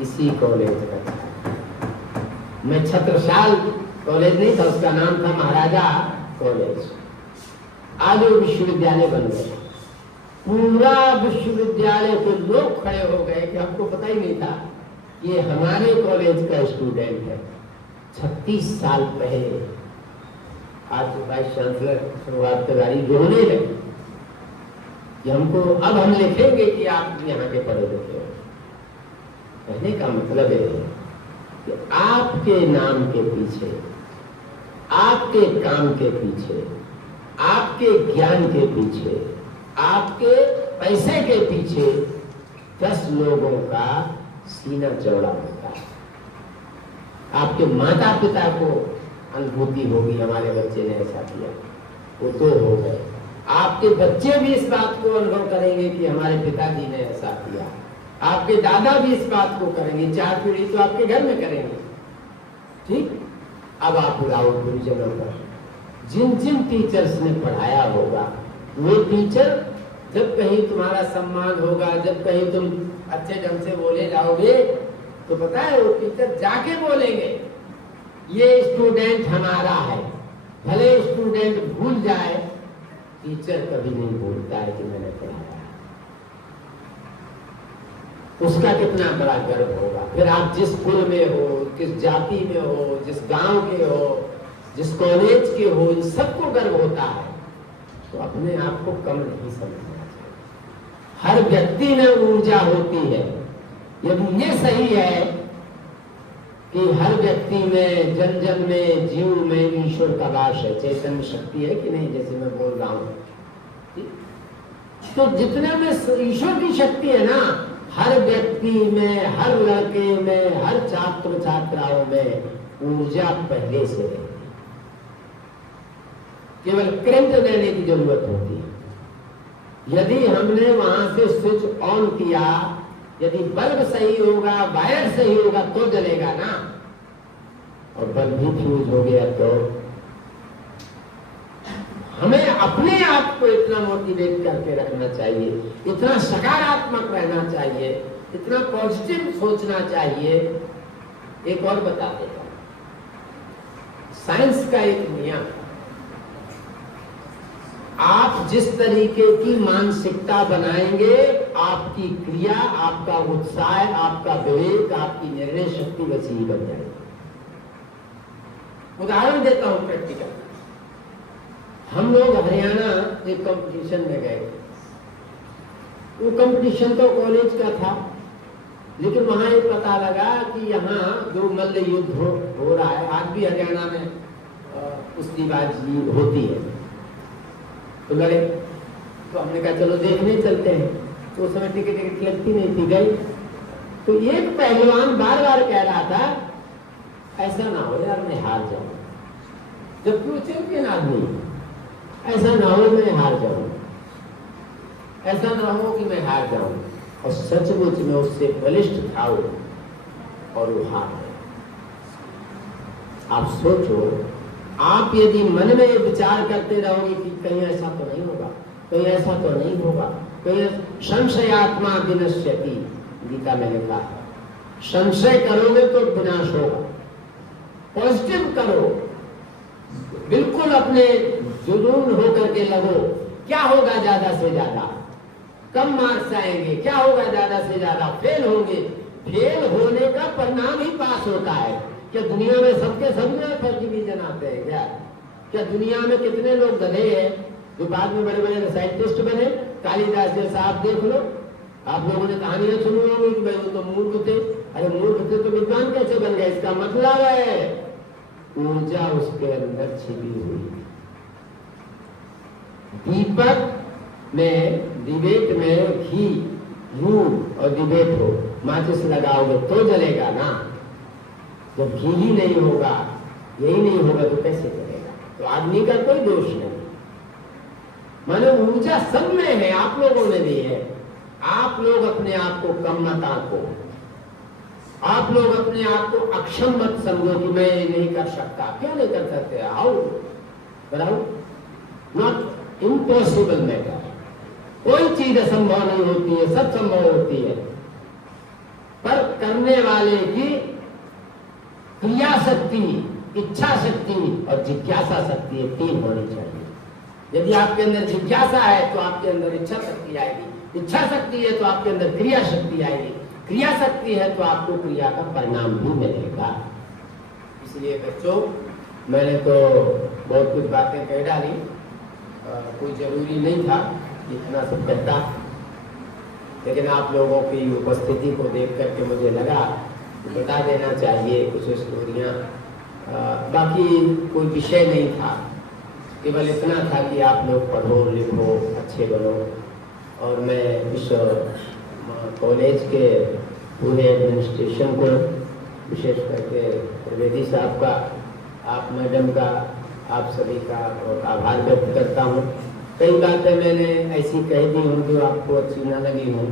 इसी कॉलेज का छात्र। मैं छत्रसाल कॉलेज नहीं था, उसका नाम था महाराजा कॉलेज। आज वो विश्वविद्यालय बन गया। पूरा विश्वविद्यालय के लोग खड़े हो गए कि हमको पता ही नहीं था ये हमारे कॉलेज का स्टूडेंट है। 36 साल पहले आज वाइस चांसलर शुरुआत तैयारी रोने लगी कि हमको अब हम लिखेंगे कि आप यहाँ के पढ़े लिखे हो। कहने का मतलब है कि आपके नाम के पीछे, आपके काम के पीछे, आपके ज्ञान के पीछे, आपके पैसे के पीछे 10 लोगों का सीना चौड़ा होता है। आपके माता पिता को अनुभूति होगी हमारे बच्चे ने ऐसा किया, वो तो हो गए। आपके बच्चे भी इस बात को अनुभव करेंगे कि हमारे पिताजी ने ऐसा किया। आपके दादा भी इस बात को करेंगे, 4 पीढ़ी तो आपके घर में करेंगे। ठीक, अब आप लाओ गुरुजनों पर। जिन जिन टीचर्स ने पढ़ाया होगा वो टीचर जब कहीं तुम्हारा सम्मान होगा, जब कहीं तुम अच्छे ढंग से बोले जाओगे, तो पता है वो टीचर जाके बोलेंगे ये स्टूडेंट हमारा है। भले स्टूडेंट भूल जाए, टीचर कभी नहीं भूलता है कि मैंने पढ़ाया। उसका कितना बड़ा गर्व होगा। फिर आप जिस कुल में हो, किस जाति में हो, जिस गांव के हो, जिस कॉलेज के हो, इन सबको गर्व होता है। तो अपने आप को कम नहीं समझना चाहिए। हर व्यक्ति में ऊर्जा होती है। यदि ये सही है कि हर व्यक्ति में, जन जन में, जीव में ईश्वर का वास है, चैतन्य शक्ति है कि नहीं, जैसे मैं बोल रहा हूं, तो जितने में ईश्वर की शक्ति है ना, हर व्यक्ति में, हर लड़के में, हर छात्र छात्राओं में ऊर्जा पहले से रहती है, केवल करंट देने की जरूरत होती है। यदि हमने वहां से स्विच ऑन किया, यदि बल्ब सही होगा, वायर सही होगा तो जलेगा ना, और बल्ब भी फ्यूज हो गया तो हमें अपने आप को इतना मोटिवेट करके रखना चाहिए, इतना सकारात्मक रहना चाहिए, इतना पॉजिटिव सोचना चाहिए। एक और बता देता हूं, साइंस का एक नियम, आप जिस तरीके की मानसिकता बनाएंगे, आपकी क्रिया, आपका उत्साह, आपका विवेक, आपकी निर्णय शक्ति वैसी ही बन जाएगी। उदाहरण देता हूं प्रैक्टिकल। हम लोग हरियाणा एक कंपटीशन में गए। वो कंपटीशन तो कॉलेज का था, लेकिन वहां ये पता लगा कि यहाँ जो मल्ल युद्ध हो रहा है, आज भी हरियाणा में कुश्तीबाजी होती है। तो लड़े, तो हमने कहा चलो देखने चलते हैं। तो उस समय टिकट लगती नहीं थी, गई। तो एक पहलवान बार बार कह रहा था ऐसा ना हो यार मैं हार जाऊं, जबकि वो चैंपियन आदमी, ऐसा ना हो मैं हार जाऊं, ऐसा ना हो कि मैं हार जाऊं। और सचमुच में उससे बलिष्ठ था वो, और वो हार गया। आप सोचो, आप यदि मन में विचार करते रहोगे कि कहीं ऐसा तो नहीं होगा, कहीं ऐसा तो नहीं होगा, कहीं संशयात्मा विनश्यति, गीता में लिखा है, संशय करोगे तो विनाश होगा। पॉजिटिव करो, बिल्कुल अपने जुनून होकर के लगो। क्या होगा ज्यादा से ज्यादा, कम मार्क्स आएंगे, क्या होगा ज्यादा से ज्यादा, फेल होंगे। फेल होने का परिणाम ही पास होता है। क्या दुनिया में सबके सब में फर्स्ट डिवीजन आते हैं क्या? क्या दुनिया में कितने लोग गधे हैं जो बाद में बड़े बड़े साइंटिस्ट बने? कालिदास जैसा आप देख लो। आप लोगों ने कहानियां सुनी होंगी कि भाई वो तो मूर्ख थे। अरे मूर्ख थे तो विद्वान कैसे बन गए? इसका मतलब है ऊर्जा उसके अंदर छिपी हुई। दीपक में, डिबेट में घी और डिबेट हो, माचिस लगाओगे तो जलेगा ना। जब घी ही नहीं होगा, यही नहीं होगा तो कैसे चलेगा? तो आदमी का कोई दोष नहीं। मानो ऊर्जा सब में है, आप लोगों में भी है। आप लोग अपने आप को कम मत आंको, आप लोग अपने आप को अक्षम मत समझो कि मैं ये नहीं कर सकता। क्यों नहीं कर सकते? हाउ बताओ, नॉट इम्पॉसिबल मैटर। कोई चीज असंभव नहीं होती है, सब संभव होती है। पर करने वाले की क्रिया शक्ति, इच्छा शक्ति और जिज्ञासा शक्ति, ये तीन होनी चाहिए। यदि आपके अंदर जिज्ञासा है तो आपके अंदर इच्छा शक्ति आएगी, इच्छा शक्ति है तो आपके अंदर क्रिया शक्ति आएगी, क्रिया शक्ति है तो आपको क्रिया का परिणाम भी मिलेगा। इसलिए बच्चों, मैंने तो बहुत कुछ बातें कह डाली, कोई जरूरी नहीं था इतना सब कहता, लेकिन आप लोगों की उपस्थिति को देख करके मुझे लगा बता देना चाहिए कुछ स्टोरियाँ। बाकी कोई विषय नहीं था, केवल इतना था कि आप लोग पढ़ो, लिखो, अच्छे बनो। और मैं इस कॉलेज के पूरे एडमिनिस्ट्रेशन को, विशेष करके त्रिवेदी साहब का, आप मैडम का, आप सभी का आभार व्यक्त करता हूँ। कई बातें मैंने ऐसी कह दी हूँ जो आपको अच्छी ना लगी हो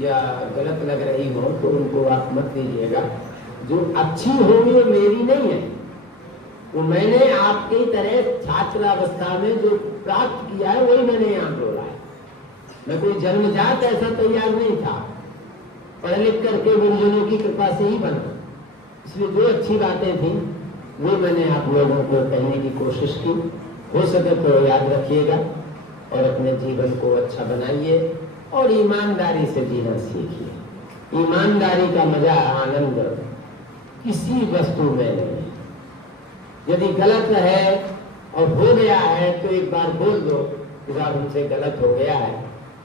या गलत लग रही हो तो उनको आप मत लीजिएगा। जो अच्छी होगी वो मेरी नहीं है, वो मैंने आपकी तरह छात्रावस्था में जो प्राप्त किया है वही मैंने यहाँ बोला है। मैं कोई जन्मजात ऐसा तैयार नहीं था, पढ़ लिख करके गुरुजनों की कृपा से ही बना। इसलिए जो अच्छी बातें थी वो मैंने आप लोगों को कहने की कोशिश की। हो सके तो याद रखिएगा और अपने जीवन को अच्छा बनाइए और ईमानदारी से जीना सीखिए। ईमानदारी का मजा, आनंद किसी वस्तु में नहीं है। यदि गलत है और हो गया है तो एक बार बोल दो कि साहब हमसे गलत हो गया है,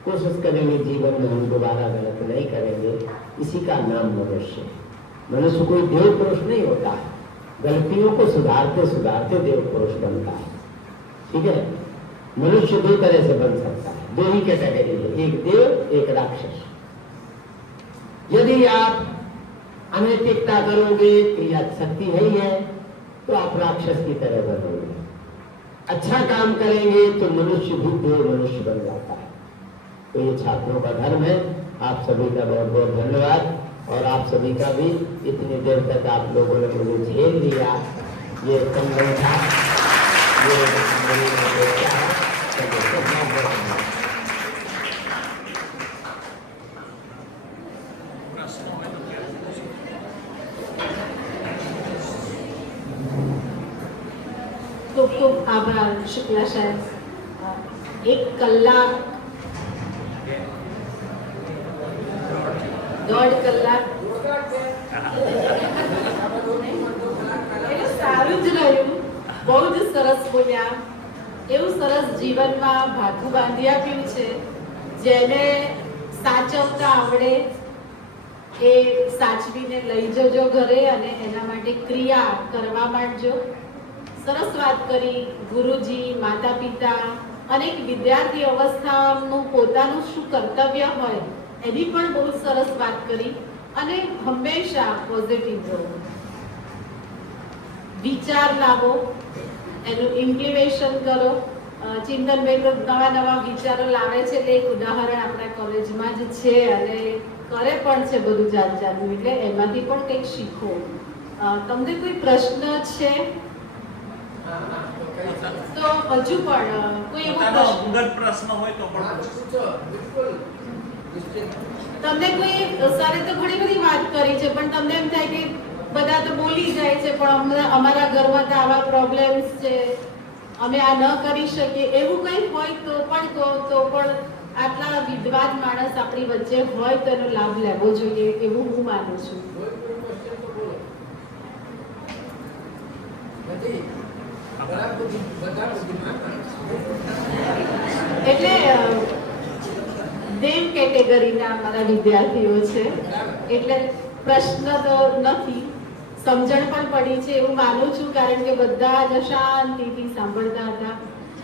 कोशिश करेंगे जीवन में हम दोबारा गलत नहीं करेंगे। इसी का नाम मनुष्य है। मनुष्य कोई देव पुरुष नहीं होता है, गलतियों को सुधारते सुधारते देव पुरुष बनता है। ठीक है, मनुष्य दो तरह से बन सकता है, दो ही कैटेगरी है, एक देव एक राक्षस। यदि आप अनैतिकता करोगे तो यह शक्ति है ही है, तो आप राक्षस की तरह बनोगे। अच्छा काम करेंगे तो मनुष्य भी देव मनुष्य बन जाता है। तो ये छात्रों का धर्म है। आप सभी का बहुत बहुत धन्यवाद, और आप सभी का भी इतनी देर तक आप लोगों ने मुझे झेल लिया। ये कम नहीं था, ये मेरी अपेक्षा है। ખૂબ ખૂબ આભાર શુક્લા સાહેબ. 1 કલાક 1.5 કલાક એટલે સારું જ રહ્યું. બહુ જ સરસ બોલ્યા. એવું સરસ જીવનમાં ભાથું બાંધી આપ્યું છે. જેને સાચવતા આવડે એ સાચવીને લઈ જજો ઘરે અને એના માટે ક્રિયા કરવા માંડજો. સરસ વાત કરી. ગુરુજી, માતા પિતા અને એક વિદ્યાર્થી અવસ્થાનું પોતાનું શું કર્તવ્ય હોય એની પણ બહુ સરસ વાત કરી. અને હંમેશા પોઝિટિવ રહો, વિચાર લાવો, એનું ઇમ્પ્લિમેશન કરો. ચિંતનભાઈ તો નવા નવા વિચારો લાવે છે, એટલે એક ઉદાહરણ આપણા કોલેજમાં જ છે અને કરે પણ છે બધું જાત જાતનું, એટલે એમાંથી પણ કંઈક શીખો. તમને કોઈ પ્રશ્ન છે તો હજુ પણ કોઈ એવો પ્રશ્ન હોય તો પણ તમને કોઈ સરે તો ઘણી બધી વાત કરી છે, પણ તમને એમ થાય કે બધા તો બોલી જાય છે, પણ અમારા ઘરમાં તો આવા પ્રોબ્લેમ્સ છે, અમે આ ન કરી શકીએ, એવું કંઈ હોય તો પણ કહો. તો પણ આટલા વિદ્વાન માણસ આપણી વચ્ચે હોય તો એનો લાભ લેવો જોઈએ એવું હું માનું છું. એટલે દેવ કેટેગરીના અમારા વિદ્યાર્થીઓ છે, એટલે પ્રશ્ન તો નથી, સમજણ પણ પડી છે એવું માનું છું, કારણ કે બધા જ શાંતિથી સાંભળતા હતા.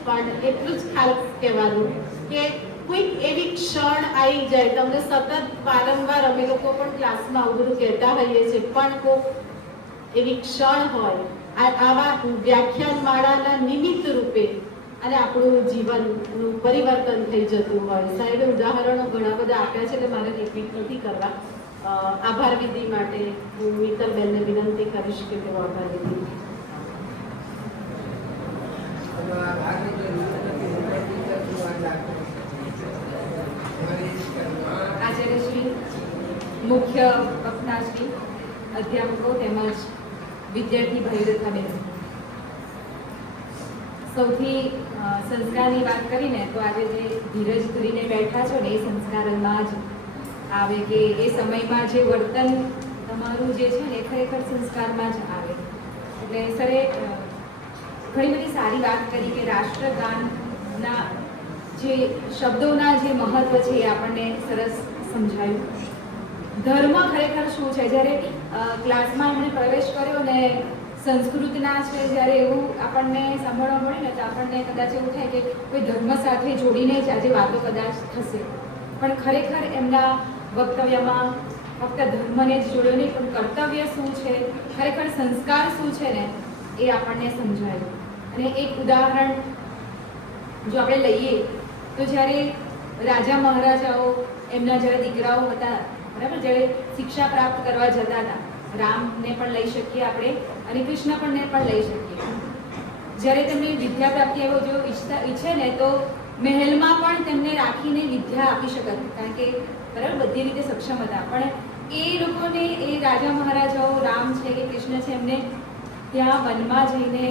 પણ એટલું જ ખાસ કહેવાનું કે કોઈક એવી ક્ષણ આવી જાય, તમને સતત વારંવાર અમે લોકો પણ ક્લાસમાં આવું બધું કહેતા હોઈએ છીએ, પણ કોઈક એવી ક્ષણ હોય આવા વ્યાખ્યાન માળાના નિમિત્ત રૂપે અને આપણું જીવનનું પરિવર્તન થઈ જતું હોય. સાહેબે ઉદાહરણો ઘણા બધા આપ્યા છે, એટલે મારે રિપીટ નથી કરવા. આભાર વિધિ માટે હું મિત્તલબેનને વિનંતી કરીશ કે તેઓ આભાર વિધિ. આચાર્યશ્રી, મુખ્ય વક્તાશ્રી, અધ્યાપકો તેમજ વિદ્યાર્થી ભાઈઓ તથા બહેનો, સૌથી સંસ્કારની વાત કરીને તો આજે જે ધીરજ ધરીને બેઠા છો ને એ સંસ્કારમાં જ આવે, કે એ સમયમાં જે વર્તન તમારું જે છે ને એ ખરેખર સંસ્કારમાં જ આવે. એટલે સરે ઘણી બધી સારી વાત કરી કે રાષ્ટ્રગાનના જે શબ્દોના જે મહત્વ છે એ આપણને સરસ સમજાયું. ધર્મ ખરેખર શું છે? જ્યારે ક્લાસમાં એમણે પ્રવેશ કર્યો ને સંસ્કૃતના છે, જ્યારે એવું આપણને સાંભળવા મળે ને તો આપણને કદાચ એવું થાય કે કોઈ ધર્મ સાથે જોડીને જ આજે વાતો કદાચ થશે, પણ ખરેખર એમના વક્તવ્યમાં ફક્ત ધર્મને જ જોડ્યો નહીં, પણ કર્તવ્ય શું છે, ખરેખર સંસ્કાર શું છે ને એ આપણને સમજાયું. અને એક ઉદાહરણ જો આપણે લઈએ તો જ્યારે રાજા મહારાજાઓ એમના જ્યારે દીકરાઓ હતા, બરાબર, જ્યારે શિક્ષા પ્રાપ્ત કરવા જતા હતા, રામને પણ લઈ શકીએ આપણે અને કૃષ્ણ પણ લઈ શકીએ. જ્યારે તેમની વિદ્યા પ્રાપ્તિ એવો જો ઈચ્છે ને તો મહેલમાં પણ તેમને રાખીને વિદ્યા આપી શકત, કારણ કે બરાબર બધી રીતે સક્ષમ હતા. પણ એ લોકોને એ રાજા મહારાજાઓ રામ છે કે કૃષ્ણ છે એમને ત્યાં વનમાં જઈને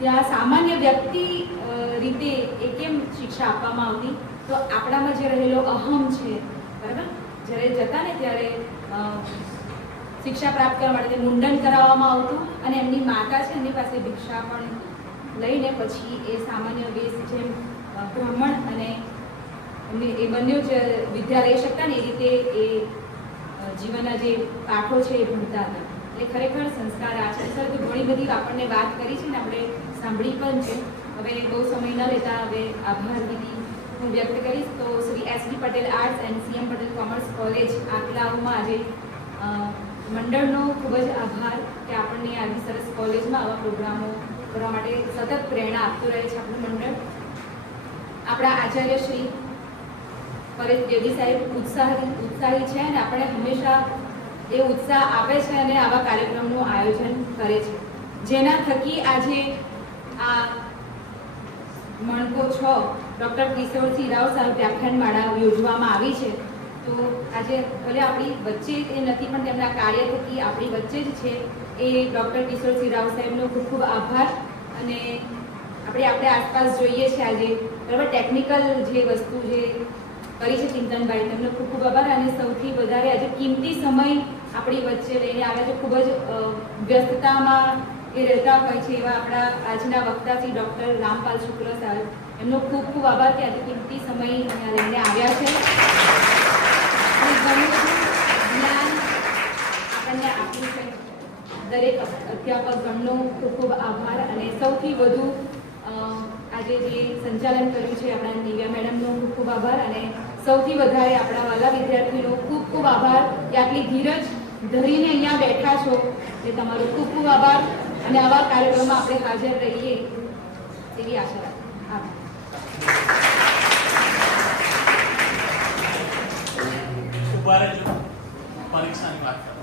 ત્યાં સામાન્ય વ્યક્તિ રીતે એ કેમ શિક્ષા આપવામાં આવતી? તો આપણામાં જે રહેલો અહમ છે, બરાબર, જ્યારે જતા ને ત્યારે શિક્ષા પ્રાપ્ત કરવા માટે મુંડન કરાવવામાં આવતું અને એમની માતા છે એમની પાસે ભિક્ષા પણ લઈને પછી એ સામાન્ય વેશ જેમ બ્રાહ્મણ અને એમને એ બંને જ વિદ્યા લઈ શકતા ને એ રીતે એ જીવનના જે પાઠો છે એ ભણતા હતા. એટલે ખરેખર સંસ્કાર આ છે. સર તો ઘણી બધી આપણને વાત કરી છે ને આપણે સાંભળી પણ છે. હવે બહુ સમય ન લેતા હવે આભાર વિધિ હું વ્યક્ત કરીશ તો Shri SD. Patel arts and CM. Patel commerce college આકલાવમાં આજે મંડળનો ખૂબ જ આભાર કે આપણને આવી સરસ કોલેજમાં આવા પ્રોગ્રામો કરવા માટે સતત પ્રેરણા આપતું રહે છે આપણું મંડળ. આપણા આચાર્ય શ્રી પરેશ દેવી સાહેબ ઉત્સાહી છે અને આપણે હંમેશા એ ઉત્સાહ આપે છે અને આવા કાર્યક્રમનું આયોજન કરે છે, જેના થકી આજે આ મણકો 6 ડૉક્ટર કિશોરસિંહ રાવ સાહેબ વ્યાખ્યાનમાળા યોજવામાં આવી છે. તો આજે ભલે આપણી વચ્ચે એ નથી પણ તેમના કાર્ય થકી આપણી વચ્ચે જ છે એ ડૉક્ટર કિશોરસિંહ રાવ સાહેબનો ખૂબ ખૂબ આભાર. અને આપણે આસપાસ જોઈએ છે આજે બરાબર ટેકનિકલ જે વસ્તુ જે કરી છે ચિંતનભાઈ, તેમનો ખૂબ ખૂબ આભાર. અને સૌથી વધારે આજે કિંમતી સમય આપણી વચ્ચે લઈને આવ્યા છે, ખૂબ જ વ્યસ્તતામાં એ રહેતા હોય છે એવા આપણા આજના વક્તા શ્રી ડૉક્ટર રામપાલ શુક્લ સાહેબ, એમનો ખૂબ ખૂબ આભાર કે આજે કિંમતી સમય અહીંયા લઈને આવ્યા છે અને ઘણું જ્ઞાન આપણને આપ્યું છે. દરેક અધ્યાપક ગણનો ખૂબ ખૂબ આભાર. અને સૌથી વધુ આજે જે સંચાલન કર્યું છે આપણા દિવ્યા મેડમનો ખૂબ ખૂબ આભાર. અને સૌથી વધારે આપણા વાલા વિદ્યાર્થીઓનો ખૂબ ખૂબ આભાર કે આટલી ધીરજ ધરીને અહીંયા બેઠા છો, એ તમારો ખૂબ ખૂબ આભાર. અને આવા કાર્યક્રમમાં આપણે હાજર રહીએ એવી આશા રાખીએ. આભાર. ઉભા રહેજો, પરીક્ષાની વાત કરો.